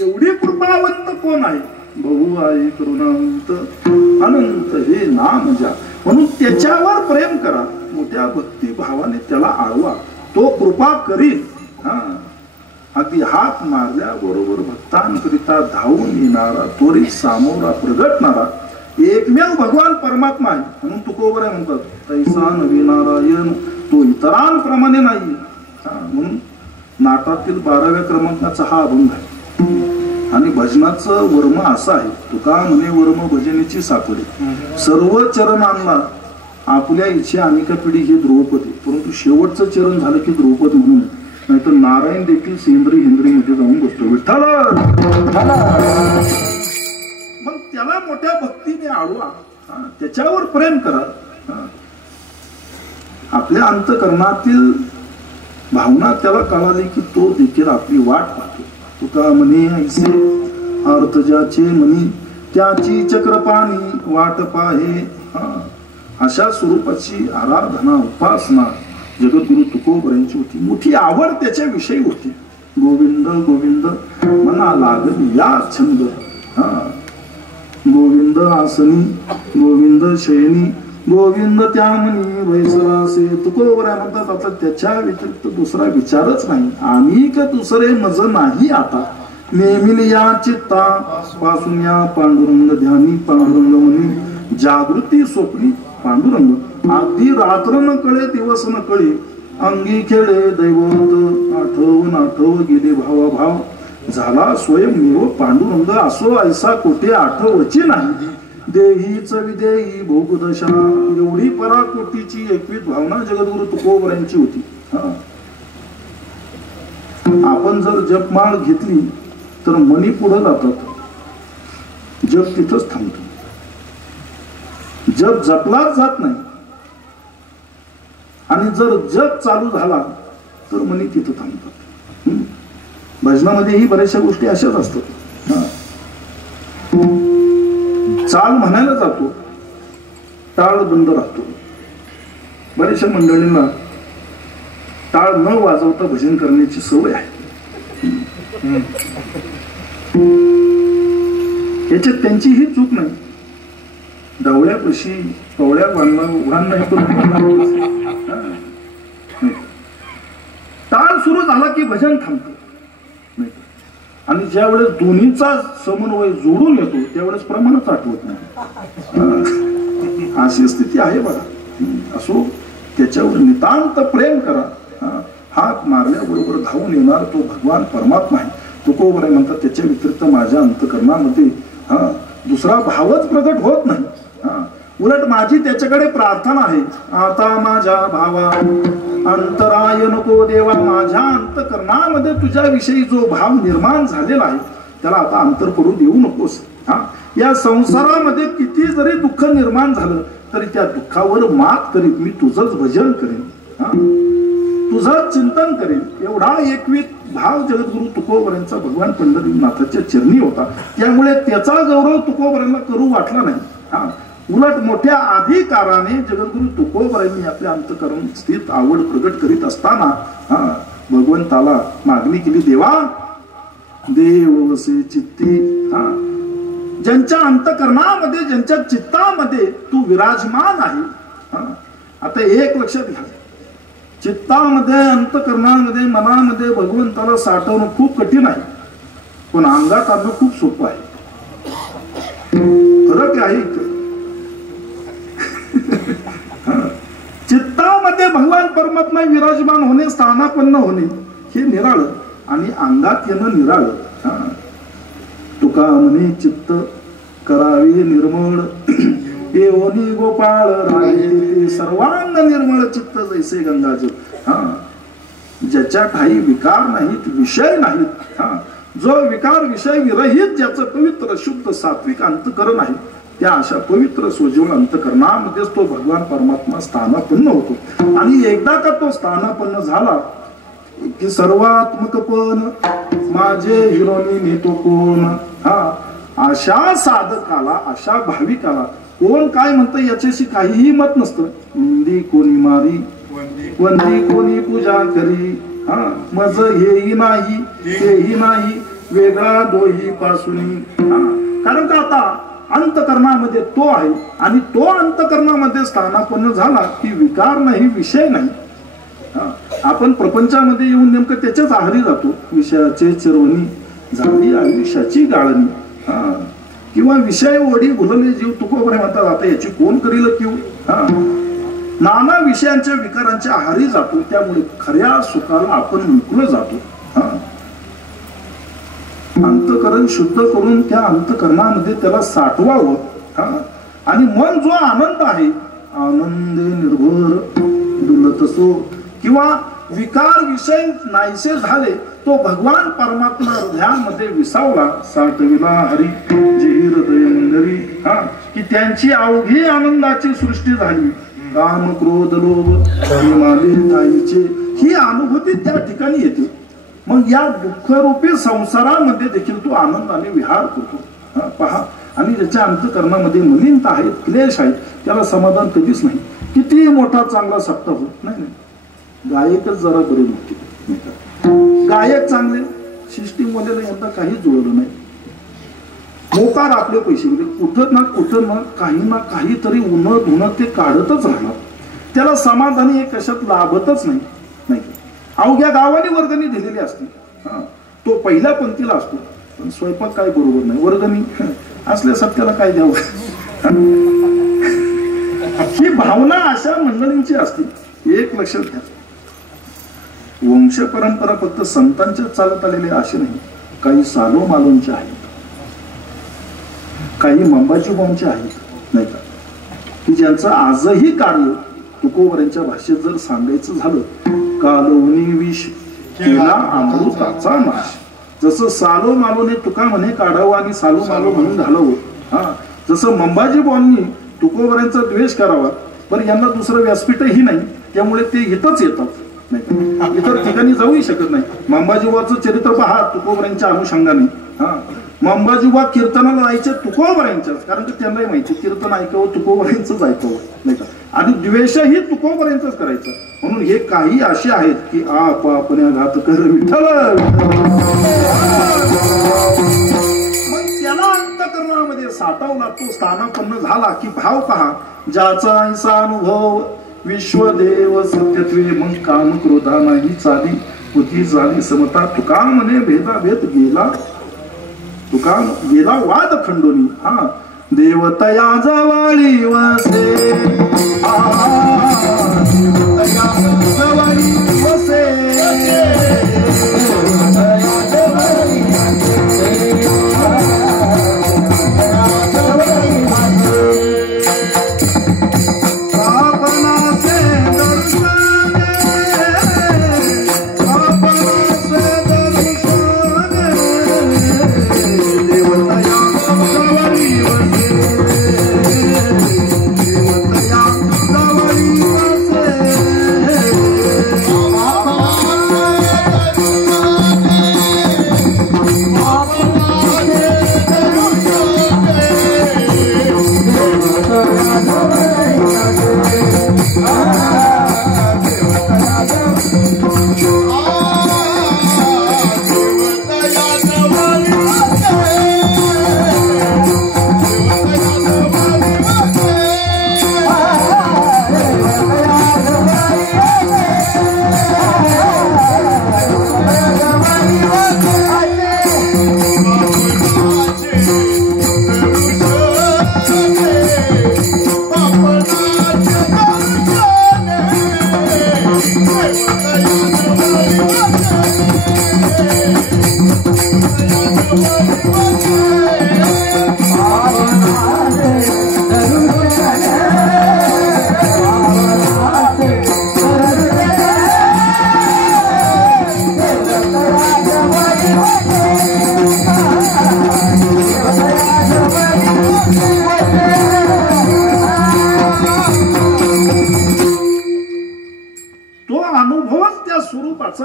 एवढी कृपावंत कोण आहे? बहु आहे करुणांत अनंत हे नाम ज्या. म्हणून त्याच्यावर प्रेम करा, मोठ्या भक्ती भावाने त्याला आळवा, तो कृपा करील. अगदी हात मारल्याबरोबर भक्तांकरिता धावून येणारा, त्वरित सामोरा प्रगटणारा एकमेव भगवान परमात्मा आहे. म्हणून तुकोबरे म्हणतात तैसा नवी नारायण, तो इतरांप्रमाणे नाही. म्हणून नाटातील 12व्या क्रमांकाचा हा अभंग आहे. आणि भजनाचं वर्म असं आहे, तुका म्हणे वर्म भजनेची सापडे. सर्व चरण आणला आपल्या इच्छा अनेका पिढी हे द्रौपदी, परंतु शेवटचं चरण झालं की द्रौपद म्हणून. नाहीतर नारायण देखील सेंद्री हिंद्री मध्ये जाऊन बसतो विठ्ठल. मग त्याला मोठ्या भक्तीने आळवा, त्याच्यावर प्रेम करा. आपल्या अंतकरणातील भावना त्याला कळाली की तो देखील आपली वाट पाहतो. तुका म्हणे ऐसे अर्थ ज्याचे म्हणी त्याची चक्रपाणी वाट पाहे. अशा स्वरूपाची आराधना उपासना जगद्गुरु तुकोबरांची होती. मोठी आवड त्याच्या विषयी होती. गोविंद गोविंद मना लागल या छंद. गोविंद आसनी गोविंद शयनी गोविंद त्या म्हणी वैसरासे. तुकोबरा म्हणतात आता त्याच्या व्यतिरिक्त दुसरा विचारच नाही. आम्ही का दुसरे मज नाही आता. नेहमी या चित्ता पासून या पांडुरंग ध्यानी. पांडुरंग म्हणी जागृती स्वप्नी पांडुरंग. अगदी रात्र न कळे दिवस न कळे अंगी खेळे दैवत. आठवून आठव गेले भावाभाव झाला स्वयंमेव पांडुरंग. असो ऐसा कोठे आठवची नाही. देहीच विदेही भोगदशा. एवढी पराकोटीची एकवीस भावना जगद्गुरु तुकोबरांची होती. आपण जर जपमाळ घेतली तर मनी पुढे जातात. जप तिथंच थांबतो. जप जपलाच जात नाही. आणि जर जप चालू झाला तर मनी तिथं थांबतात. भजनामध्येही बऱ्याचशा गोष्टी अशाच असतात. चाल म्हणायला जातो टाळ बंद राहतो. बऱ्याचशा मंडळींना टाळ न वाजवता भजन करण्याची सवय आहे. याच्यात त्यांचीही चूक नाही. डवळ्यापाशी कवळ्या उडान नाही टाळ सुरू झाला की भजन थांबतं. आणि ज्या वेळेस दोन्हीचा समन्वय जोडून येतो त्यावेळेस प्रमाणच आठवत नाही. अशी स्थिती आहे बघा. असो त्याच्यावर नितांत प्रेम करा. हाक मारल्याबरोबर धावून येणार तो भगवान परमात्मा आहे. तुकोबराय म्हणतात त्याच्या व्यतिरिक्त माझ्या अंतकरणामध्ये दुसरा भावच प्रगट होत नाही. उलट माझी त्याच्याकडे प्रार्थना आहे. आता माझ्या भावा अंतराय नको देवा. माझ्या अंतकरणामध्ये तुझ्याविषयी जो भाव निर्माण झालेला आहे त्याला आता अंतर पडू देऊ नकोस. या संसारामध्ये किती जरी दुःख निर्माण झालं तरी त्या दुःखावर मात करीत मी तुझंच भजन करेन. तुझं चिंतन करेन. एवढा एकवीस भाव जगद्गुरु तुकोबरांचा भगवान पंढरीनाथाच्या चरणी होता. त्यामुळे त्याचा गौरव तुकोबरांना करू वाटला नाही. उलट मोठ्या अधिकाराने जगद्गुरु तुकोबरांनी आपल्या अंतकरण स्थित आवड प्रगट करीत असताना भगवंताला मागणी केली. देवा देव वसे चित्ती. ज्यांच्या अंतकरणामध्ये ज्यांच्या चित्तामध्ये तू विराजमान आहे. आता एक लक्षात घ्या. चित्तामध्ये अंतकरणामध्ये मनामध्ये भगवंताला साठवणं खूप कठीण आहे. पण अंगात आणणं खूप सोपं आहे. फरक आहे इथं. चित्तामध्ये भगवान परमात्मा विराजमान होणे स्थानापन्न होणे हे निराळ आणि अंगात येणं निराळ. तुका म्हणे चित्त करावे निर्मळ. येवनी गोपाळ राहे सर्वांग निर्मळ चित्त जैसे गंगाजल. ज्याच्या काही विकार नाहीत विषय नाहीत. जो विकार विषय विरहित ज्याचं पवित्र शुद्ध सात्विक अंतकरण आहे त्या अशा पवित्र सोज्वळ अंतकरणामध्येच तो भगवान परमात्मा स्थानापन्न होतो. आणि एकदा का तो स्थानापन्न झाला की सर्वात्मक पण माझे हिरोनी नेतो कोण. अशा साधकाला अशा भाविकाला कोण काय म्हणतं याच्याशी काहीही मत नसतं. निंदी कोणी मारी वंदी कोणी पूजा करी. मज हेही नाही तेही नाही वेगळा दोही पासून. कारण का आता अंतकरणामध्ये तो आहे आणि तो अंतकरणामध्ये स्थानापन्न झाला की विकार नाही विषय नाही. आपण प्रपंचामध्ये येऊन नेमकं त्याच्याच आहारी जातो. विषयाचे चिरवणी झाली आयुष्याची गाळणी. किंवा विषय ओढी भुलले जीव तुकोबराय म्हणतात आता याची कोण करील किंव. नाना विषयांच्या विकारांच्या आहारी जातो. त्यामुळे खऱ्या सुखाला आपण मुकलो जातो. अंतकरण शुद्ध करून त्या अंतकरणामध्ये त्याला साठवावं. आणि मन जो आनंद आहे आनंदे निर्भर डुलतसो किंवा विकार विषय नाहीसे झाले तो भगवान परमात्मा हृदयामध्ये विसावला. साठविला हरी जे हृदय मंदिरी. की त्यांची अवघी आनंदाची सृष्टी झाली. काम क्रोध लोभ हिमालय ताईचे ही अनुभूती त्या ठिकाणी येते. मग या दुःखरूपी संसारामध्ये देखील तो आनंदाने विहार करतो. पहा, आणि ज्याच्या अंतःकरणामध्ये मलिनता आहेत, क्लेश आहेत, त्याला समाधान कधीच नाही. किती मोठा चांगला सप्ताह होत नाही. गायकच जरा बरे नव्हते. गायक चांगले, सिस्टीम वाल्याला यंदा काही जुळलं नाही. मोकार आपले पैसे गेले, कुठं ना काही ना काहीतरी उन्हा धुणं ते काढतच राहणार. त्याला समाधानी एक कशात लाभतच नाही. अवघ्या गावाने वर्गणी दिलेली असते, तो पहिल्या पंक्तीला असतो, पण स्वयंपाक काय बरोबर नाही. वर्गणी असल्या सत्याला काय द्यावं. ही भावना अशा मंडळींची असते. एक लक्षात घ्या, वंश परंपरा फक्त संतांच्या चालत आलेल्या असे नाही. काही सालो मालोंच्या आहेत, काही मंबाजीबाऊंच्या आहेत, नाही का, की ज्यांचं आजही कार्य तुकोबऱ्यांच्या भाषेत जर सांगायचं झालं, कालवणी विष केला अमृताचा नाश. जसं सालो मालोने तुका म्हणे काढावं आणि सालो मालो म्हणून घालावं, जसं मंबाजीबाऊंनी तुकोबऱ्यांचा द्वेष करावा, पण यांना दुसरं व्यासपीठही नाही, त्यामुळे ते इथंच येतात, नाही इतर ठिकाणी जाऊही शकत नाही. मंबाजीबाचं चरित्र पहा तुकोबऱ्यांच्या अनुषंगाने. मंबाजीबा कीर्तनाला जायचे तुकोबऱ्यांच्याच, कारण की त्यांनाही माहिती कीर्तन ऐकावं तुकोबऱ्यांचंच ऐकावं, नाही का, आणि द्वेषही तुकोबऱ्यांचाच करायचा. म्हणून हे काही असे आहेत की आपण्या घात कर विठ्ठल. मग त्याला अंतःकरणामध्ये साठवला, तो स्थानापन्न झाला की भाव पहा, ज्याचा ऐसा अनुभव विश्वदेव सत्यत्वे. मग काम क्रोधा नाही चाली, होती झाली समता. तुका म्हणे भेदाभेद गेला, तुका गेला वाद खंडोनी. देवतया जवळी वसे, देवतया जवळी वसे,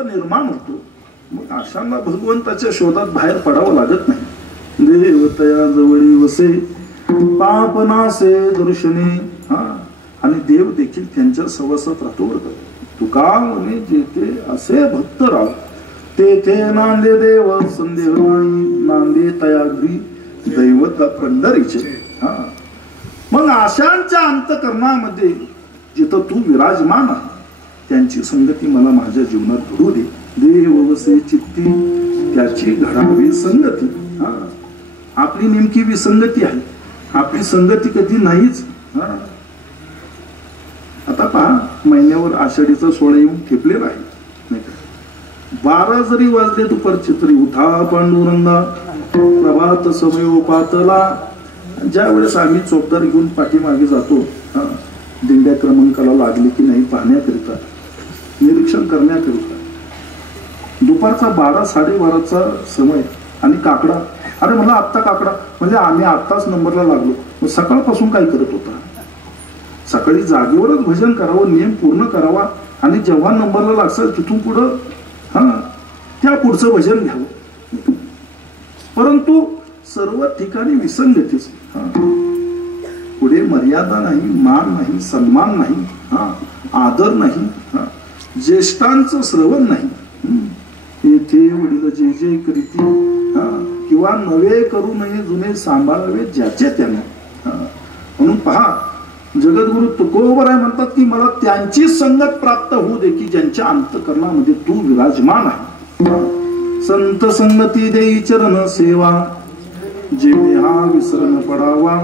निर्माण होतो. मग अशांना भगवंताच्या शोधात बाहेर पडावं लागत नाही. देवतया जवळी वसे, पापनासे दर्शने. आणि देव देखील त्यांच्या सहवासात राहतो. तुका म्हणे जेथे असे भक्त राव, तेथे नांदे देव संदेह नाही. नांदे तया घरी दैवत पंढरीचे. मग अशांच्या अंतःकरणामध्ये जिथं तू विराजमान आहे, त्यांची संगती मला माझ्या जीवनात घडू दे. देव वसे चित्ती त्याची घडावी संगती. आपली नेमकी विसंगती आहे, आपली संगती कधी नाहीच. आता पहा, महिन्यावर आषाढीचा सोहळा येऊन ठेपलेला आहे, नाही का. 12 जरी वाजले दुपारचे तरी उठा पांडुरंगा प्रभात समयोपातला. ज्या वेळेस आम्ही चोपदार घेऊन पाठीमागे जातो, दिंड्या क्रमांकाला लागली की नाही पाहण्याकरिता, निरीक्षण करण्याकरिता, दुपारचा 12-12:30चा समय. आणि काकडा, अरे मला आत्ता काकडा, म्हणजे आम्ही आत्ताच नंबरला लागलो. मग सकाळपासून काय करत होता? सकाळी जागेवरच भजन करावं, नियम पूर्ण करावा, आणि जेव्हा नंबरला लागसाल तिथून पुढं त्या पुढचं भजन घ्यावं. परंतु सर्व ठिकाणी विसंगतीच. पुढे मर्यादा नाही, मान नाही, सन्मान नाही, आदर नाही, ज्येष्ठांचं श्रवण नाही. येथे वडील जे जे करीती किंवा नवे करू नये जुने सांभाळावे ज्याचे त्याने. म्हणून पहा, जगद्गुरु तुकोबराय म्हणतात की मला त्यांची संगत प्राप्त होऊ दे की ज्यांच्या अंतकरणामध्ये तू विराजमान आहे. संत संगती देई चरण सेवा जे देहा विसरण पडावा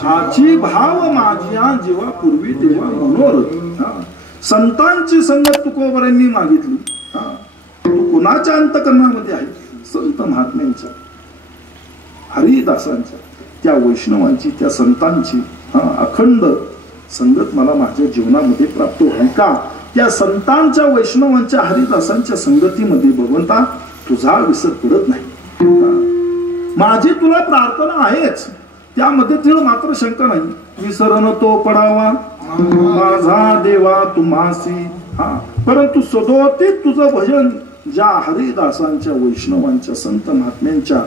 हाची भाव माझ्या जेव्हा पूर्वी तेव्हा मनोरथ. संतांची संगत तुकोबरायांनी मागितली. तू कुणाच्या अंतकरणामध्ये आहे? संत महात्म्यांच्या, हरिदासांच्या, त्या वैष्णवांची, त्या संतांची अखंड संगत मला माझ्या जीवनामध्ये प्राप्त होईल का? त्या संतांच्या, वैष्णवांच्या, हरिदासांच्या संगतीमध्ये भगवंता तुझा विसर पडत नाही. माझी तुला प्रार्थना आहेच, त्यामध्ये तिळ मात्र शंका नाही. विसरण तो पडावा माझा देवा तुम्हासी. परंतु सदोतीत तुझं भजन ज्या हरिदासांच्या, वैष्णवांच्या, संत महात्म्यांच्या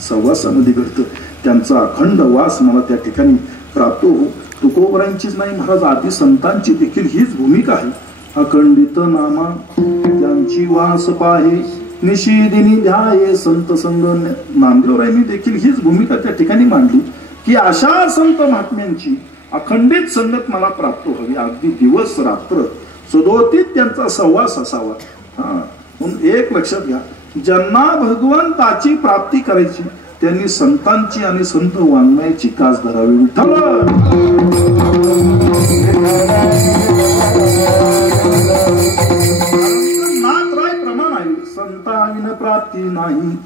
सहवासामध्ये घडतं त्यांचा अखंड वास मला त्या ठिकाणी प्राप्त हो. तुकोबरांचीच नाही महाराज, आदी संतांची देखील हीच भूमिका आहे. अखंडित नामा त्यांची वास पाहे निशिदिनी ध्याये संत संग. नामदेवरायांनी देखील हीच भूमिका त्या ठिकाणी मांडली की अशा संत महात्म्यांची अखंडित संगत मला प्राप्त व्हावी. अगदी दिवस रात्र सदोतीत त्यांचा सहवास असावा. म्हणून एक लक्षात घ्या, ज्यांना भगवंताची प्राप्ती करायची त्यांनी संतांची आणि संत वाङ्मयाची कास धरावी. विठ्ठल नात्राय प्रमाण आहे, संताविन प्राप्ती नाही.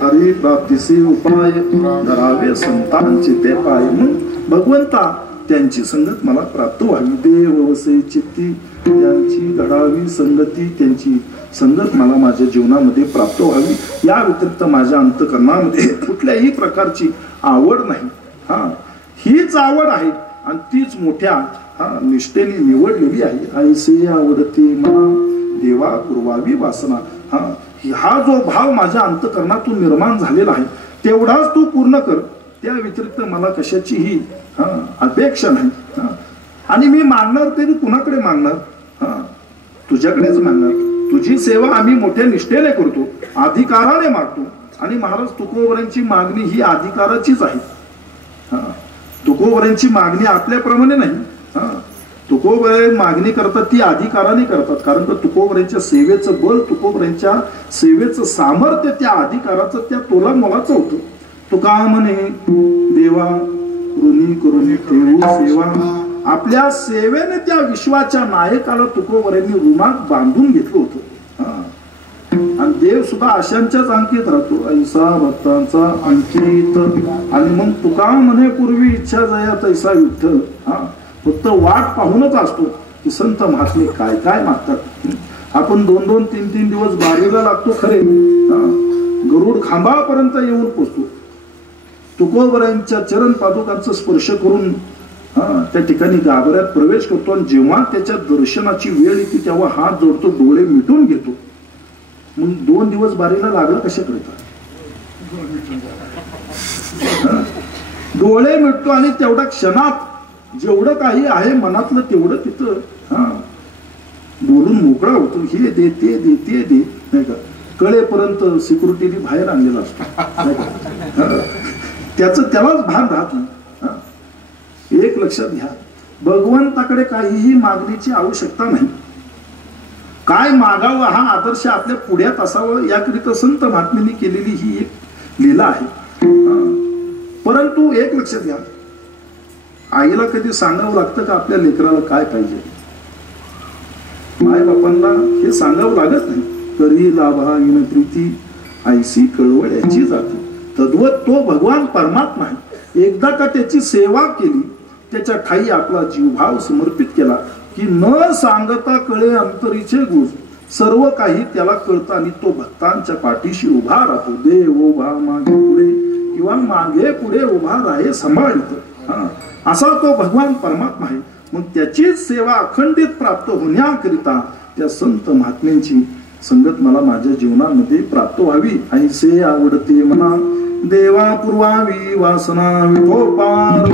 हरी प्राप्तीचे उपाय धरावे संतांचे ते पाय. म्हणून भगवंता त्यांची संगत मला प्राप्त व्हावी. देव वसे चित्ती त्यांची घडावी संगती, त्यांची संगत मला माझ्या जीवनामध्ये प्राप्त व्हावी. या व्यतिरिक्त माझ्या अंतकरणामध्ये कुठल्याही प्रकारची आवड नाही. हीच आवड आहे आणि तीच मोठ्या निष्ठेने निवडलेली आहे. ऐसे आवडते मला देवा पुरवावी वासना. हा जो भाव माझ्या अंतकरणातून निर्माण झालेला आहे तेवढाच तू पूर्ण कर. त्या व्यतिरिक्त मला कशाचीही अपेक्षा नाही. आणि मी मागणार तरी कुणाकडे मागणार? तुझ्याकडेच मागणार. तुझी सेवा आम्ही मोठ्या निष्ठेने करतो, अधिकाराने मागतो. आणि महाराज तुकोबरांची मागणी ही अधिकाराचीच आहे. तुकोबरांची मागणी आपल्याप्रमाणे नाही. तुकोबरे मागणी करतात ती अधिकाराने करतात, कारण तर तुकोबरांच्या सेवेचं बळ, तुकोबरांच्या सेवेचं सामर्थ्य त्या अधिकाराचं, त्या तोला मोलाचं होतं. तुका म्हणे देवा ऋणी करून ठेवू सेवा. आपल्या सेवेने त्या विश्वाच्या नायकाला तुकोबरांनी ऋणात बांधून घेतलं होतं. आणि देव सुद्धा अशांच्याच अंकित राहतो, ऐसा भक्तांचा अंकित. आणि मग तुका म्हणे पूर्वी इच्छा जया तैसा विठ्ठल. फक्त वाट पाहूनच असतो की संत महात्मे काय काय मागतात. आपण 2-2, 3-3 दिवस बारीला लागतो खरे, गरुड खांबापर्यंत येऊन पोचतो. तुकोबरांच्या चरण पादुकांचा स्पर्श करून त्या ठिकाणी गाभाऱ्यात प्रवेश करतो. आणि जेव्हा त्याच्या दर्शनाची वेळ येते तेव्हा हात जोडतो, डोळे मिटून घेतो. मग 2 दिवस बारीला लागलं कशा करतात? डोळे मिटतो आणि तेवढ्या क्षणात जेवढं काही आहे मनातलं तेवढं तिथं बोलून मोकळा होतो. हे दे, ते दे, ते दे, नाही का? कळेपर्यंत सिक्युरिटीने बाहेर आणलेला असतो. त्याच त्यालाच भान राहत नाही. एक लक्षात घ्या, भगवंताकडे काहीही मागणीची आवश्यकता नाही. काय मागावं हा आदर्श आपल्या पुढ्यात असावं याकरिता संत महात्म्यांनी केलेली ही एक लीला आहे. परंतु एक लक्षात घ्या, आईला कधी सांगावं लागतं का आपल्या लेकराला काय पाहिजे? माय बापांना हे सांगावं लागत नाही. करी लाभा इन प्रीती ऐसी कळवळ याची जाते. तद्वत तो भगवान परमात्मा आहे. एकदा का त्याची सेवा केली, त्याच्या ठाई आपला जीवभाव समर्पित केला की न सांगता कळे अंतरीचे गुज. सर्व काही त्याला कळतं आणि तो भक्तांच्या पाठीशी उभा राहतो. देव उभा मागे पुढे किंवा मागे पुढे उभा राहे सांभाळतो. असा तो भगवान परमात्मा आहे. मग त्याचीच सेवा अखंडित प्राप्त होण्याकरिता त्या संत महात्म्यांची संगत मला माझ्या जीवनामध्ये प्राप्त व्हावी. ऐसे आवडते मना देवा पूर्वावी वासना विठोपार